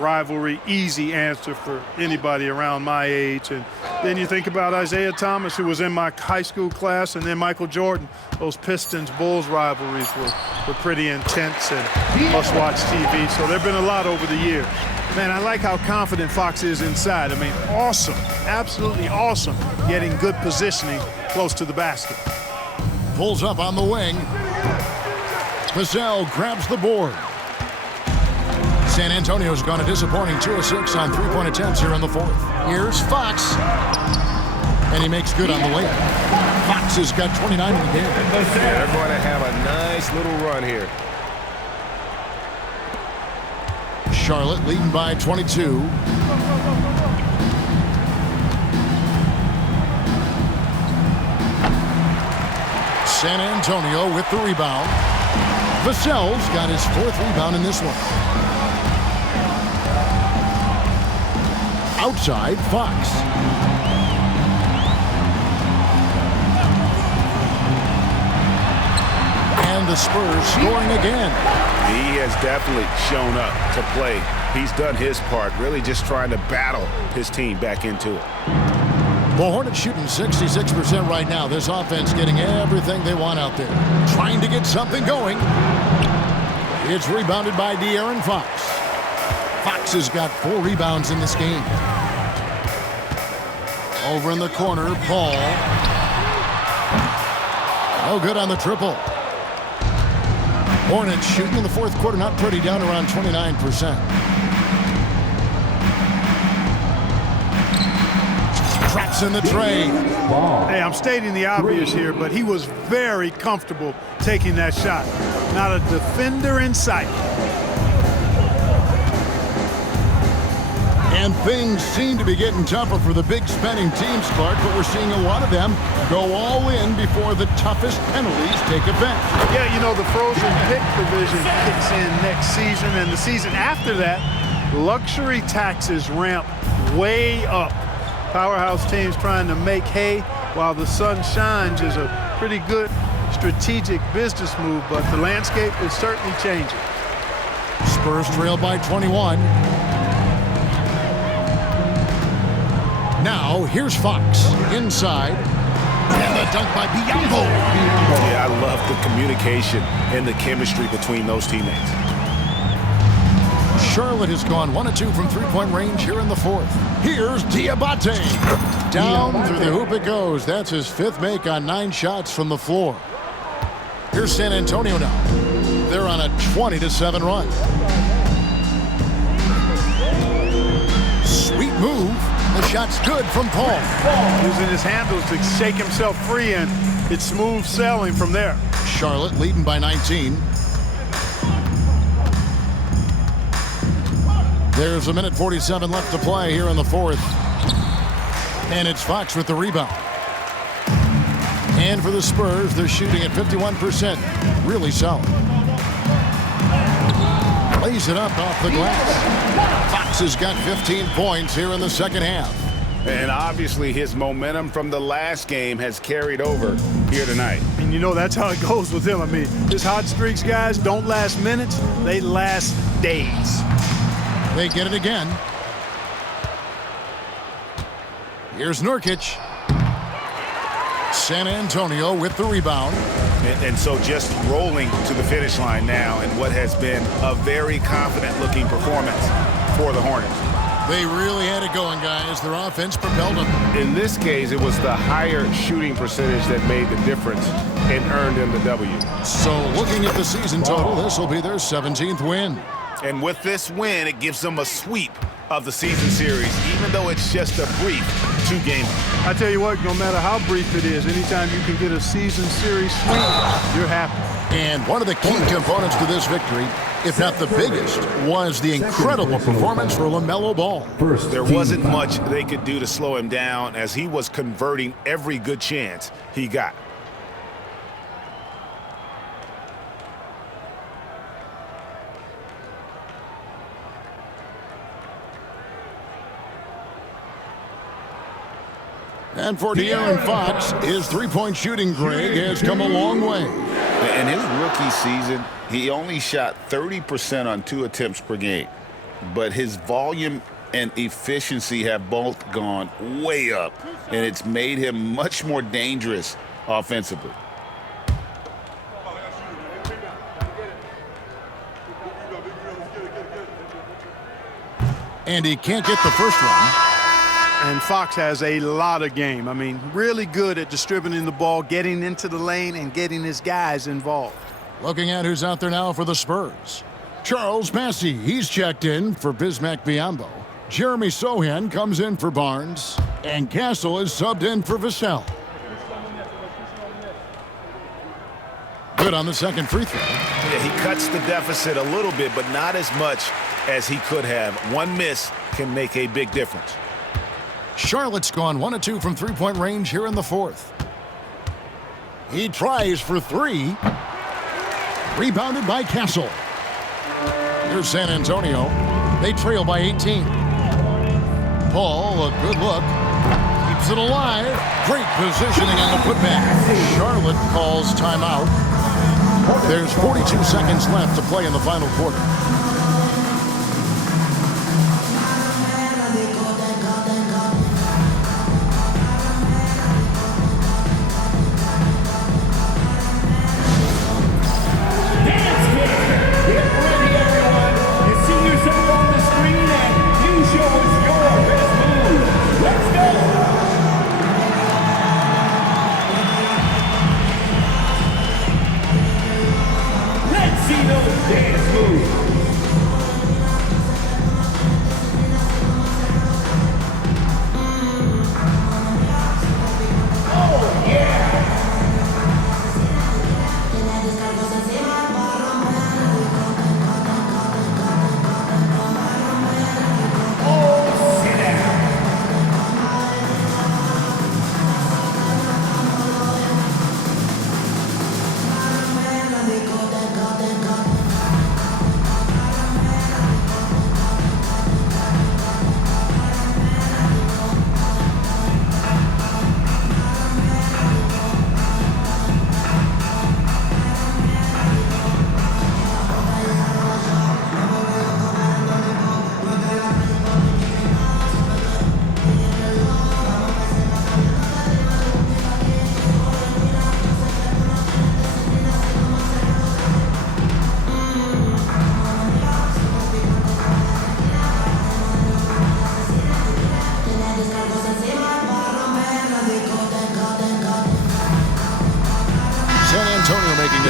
rivalry, easy answer for anybody around my age. And then you think about Isaiah Thomas, who was in my high school class, and then Michael Jordan. Those Pistons-Bulls rivalries were pretty intense and must-watch TV. So there have been a lot over the years. Man, I like how confident Fox is inside. I mean, awesome, absolutely awesome, getting good positioning close to the basket. Pulls up on the wing. Vassell grabs the board. San Antonio's gone a disappointing 2 of 6 on three-point attempts here in the fourth. Here's Fox. And he makes good on the layup. Fox has got 29 in the game. They're going to have a nice little run here. Charlotte leading by 22. San Antonio with the rebound. Vassell's got his 4th rebound in this one. Outside, Fox. And the Spurs scoring again. He has definitely shown up to play. He's done his part, really just trying to battle his team back into it. The Hornets shooting 66% right now. This offense getting everything they want out there. Trying to get something going. It's rebounded by De'Aaron Fox. Fox has got 4 rebounds in this game. Over in the corner, Paul. No good on the triple. Hornets shooting in the fourth quarter, not pretty, down around 29%. Traps in the tray. Hey, I'm stating the obvious here, but he was very comfortable taking that shot. Not a defender in sight. And things seem to be getting tougher for the big spending teams, Clark, but we're seeing a lot of them go all in before the toughest penalties take effect. Yeah, you know, the frozen pick provision kicks in next season, and the season after that, luxury taxes ramp way up. Powerhouse teams trying to make hay while the sun shines is a pretty good strategic business move, but the landscape is certainly changing. Spurs trail by 21. Now, here's Fox inside. And the dunk by Bianco. Yeah, I love the communication and the chemistry between those teammates. Charlotte has gone 1 of 2 from three-point range here in the fourth. Here's Diabate. Down through the hoop it goes. That's his 5th make on 9 shots from the floor. Here's San Antonio now. They're on a 20-7 run. Sweet move. The shot's good from Paul. Using his handles to shake himself free, and it's smooth sailing from there. Charlotte leading by 19. There's 1:47 left to play here in the fourth. And it's Fox with the rebound. And for the Spurs, they're shooting at 51%. Really solid. Lays it up off the glass. Fox has got 15 points here in the second half. And obviously his momentum from the last game has carried over here tonight. And you know, that's how it goes with him. I mean, his hot streaks, guys, don't last minutes. They last days. They get it again. Here's Nurkic. San Antonio with the rebound. And so just rolling to the finish line now in what has been a very confident-looking performance for the Hornets. They really had it going, guys. Their offense propelled them. In this case, it was the higher shooting percentage that made the difference and earned them the W. So looking at the season total, this will be their 17th win. And with this win, it gives them a sweep of the season series, even though it's just a brief 2-game. I tell you what, no matter how brief it is, anytime you can get a season series sweep, you're happy. And one of the key components to this victory, if not the biggest, was the incredible performance for LaMelo Ball. There wasn't much they could do to slow him down as he was converting every good chance he got. And for De'Aaron Fox, his three-point shooting, Greg, has come a long way. In his rookie season, he only shot 30% on 2 attempts per game. But his volume and efficiency have both gone way up, and it's made him much more dangerous offensively. And he can't get the first one. And Fox has a lot of game. I mean, really good at distributing the ball, getting into the lane, and getting his guys involved. Looking at who's out there now for the Spurs. Charles Massey, he's checked in for Bismack Biyombo. Jeremy Sohan comes in for Barnes. And Castle is subbed in for Vassell. Good on the second free throw. Yeah, he cuts the deficit a little bit, but not as much as he could have. One miss can make a big difference. Charlotte's gone 1 of 2 from three-point range here in the fourth. He tries for 3. Rebounded by Castle. Here's San Antonio. They trail by 18. Paul, a good look. Keeps it alive. Great positioning on the putback. Charlotte calls timeout. There's 42 seconds left to play in the final quarter.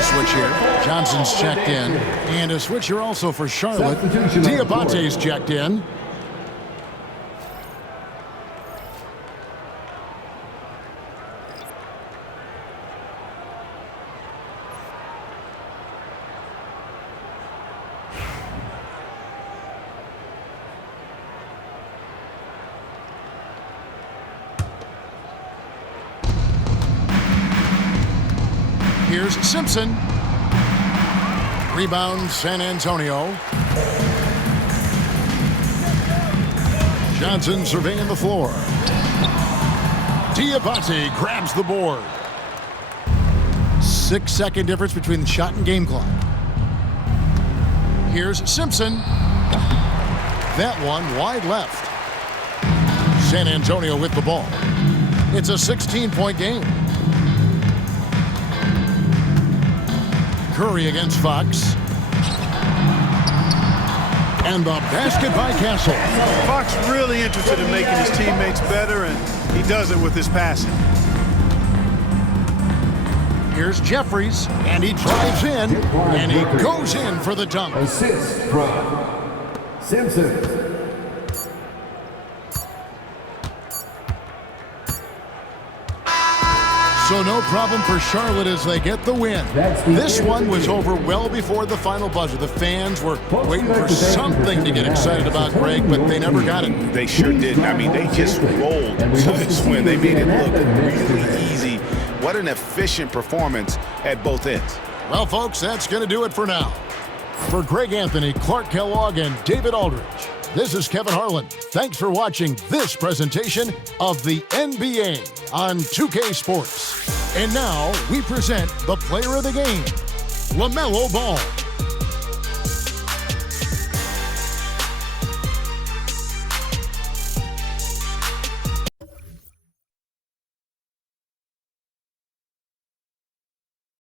Switch here. Johnson's checked in. And a switch here also for Charlotte. Diabate's checked in. Here's Simpson. Rebound, San Antonio. Johnson surveying the floor. Diabate grabs the board. 6-second difference between the shot and game clock. Here's Simpson. That one wide left. San Antonio with the ball. It's a 16-point game. Curry against Fox. And the basket by Castle. Fox really interested in making his teammates better, and he does it with his passing. Here's Jeffries, and he drives in, and he goes in for the dunk. Assist from Simpson. So no problem for Charlotte as they get the win. This one was over well before the final buzzer. The fans were waiting for something to get excited about, Greg, but they never got it. They sure didn't. I mean, they just rolled to this win. They made it look really easy. What an efficient performance at both ends. Well, folks, that's going to do it for now. For Greg Anthony, Clark Kellogg, and David Aldridge, this is Kevin Harlan. Thanks for watching this presentation of the NBA on 2K Sports. And now we present the player of the game, LaMelo Ball.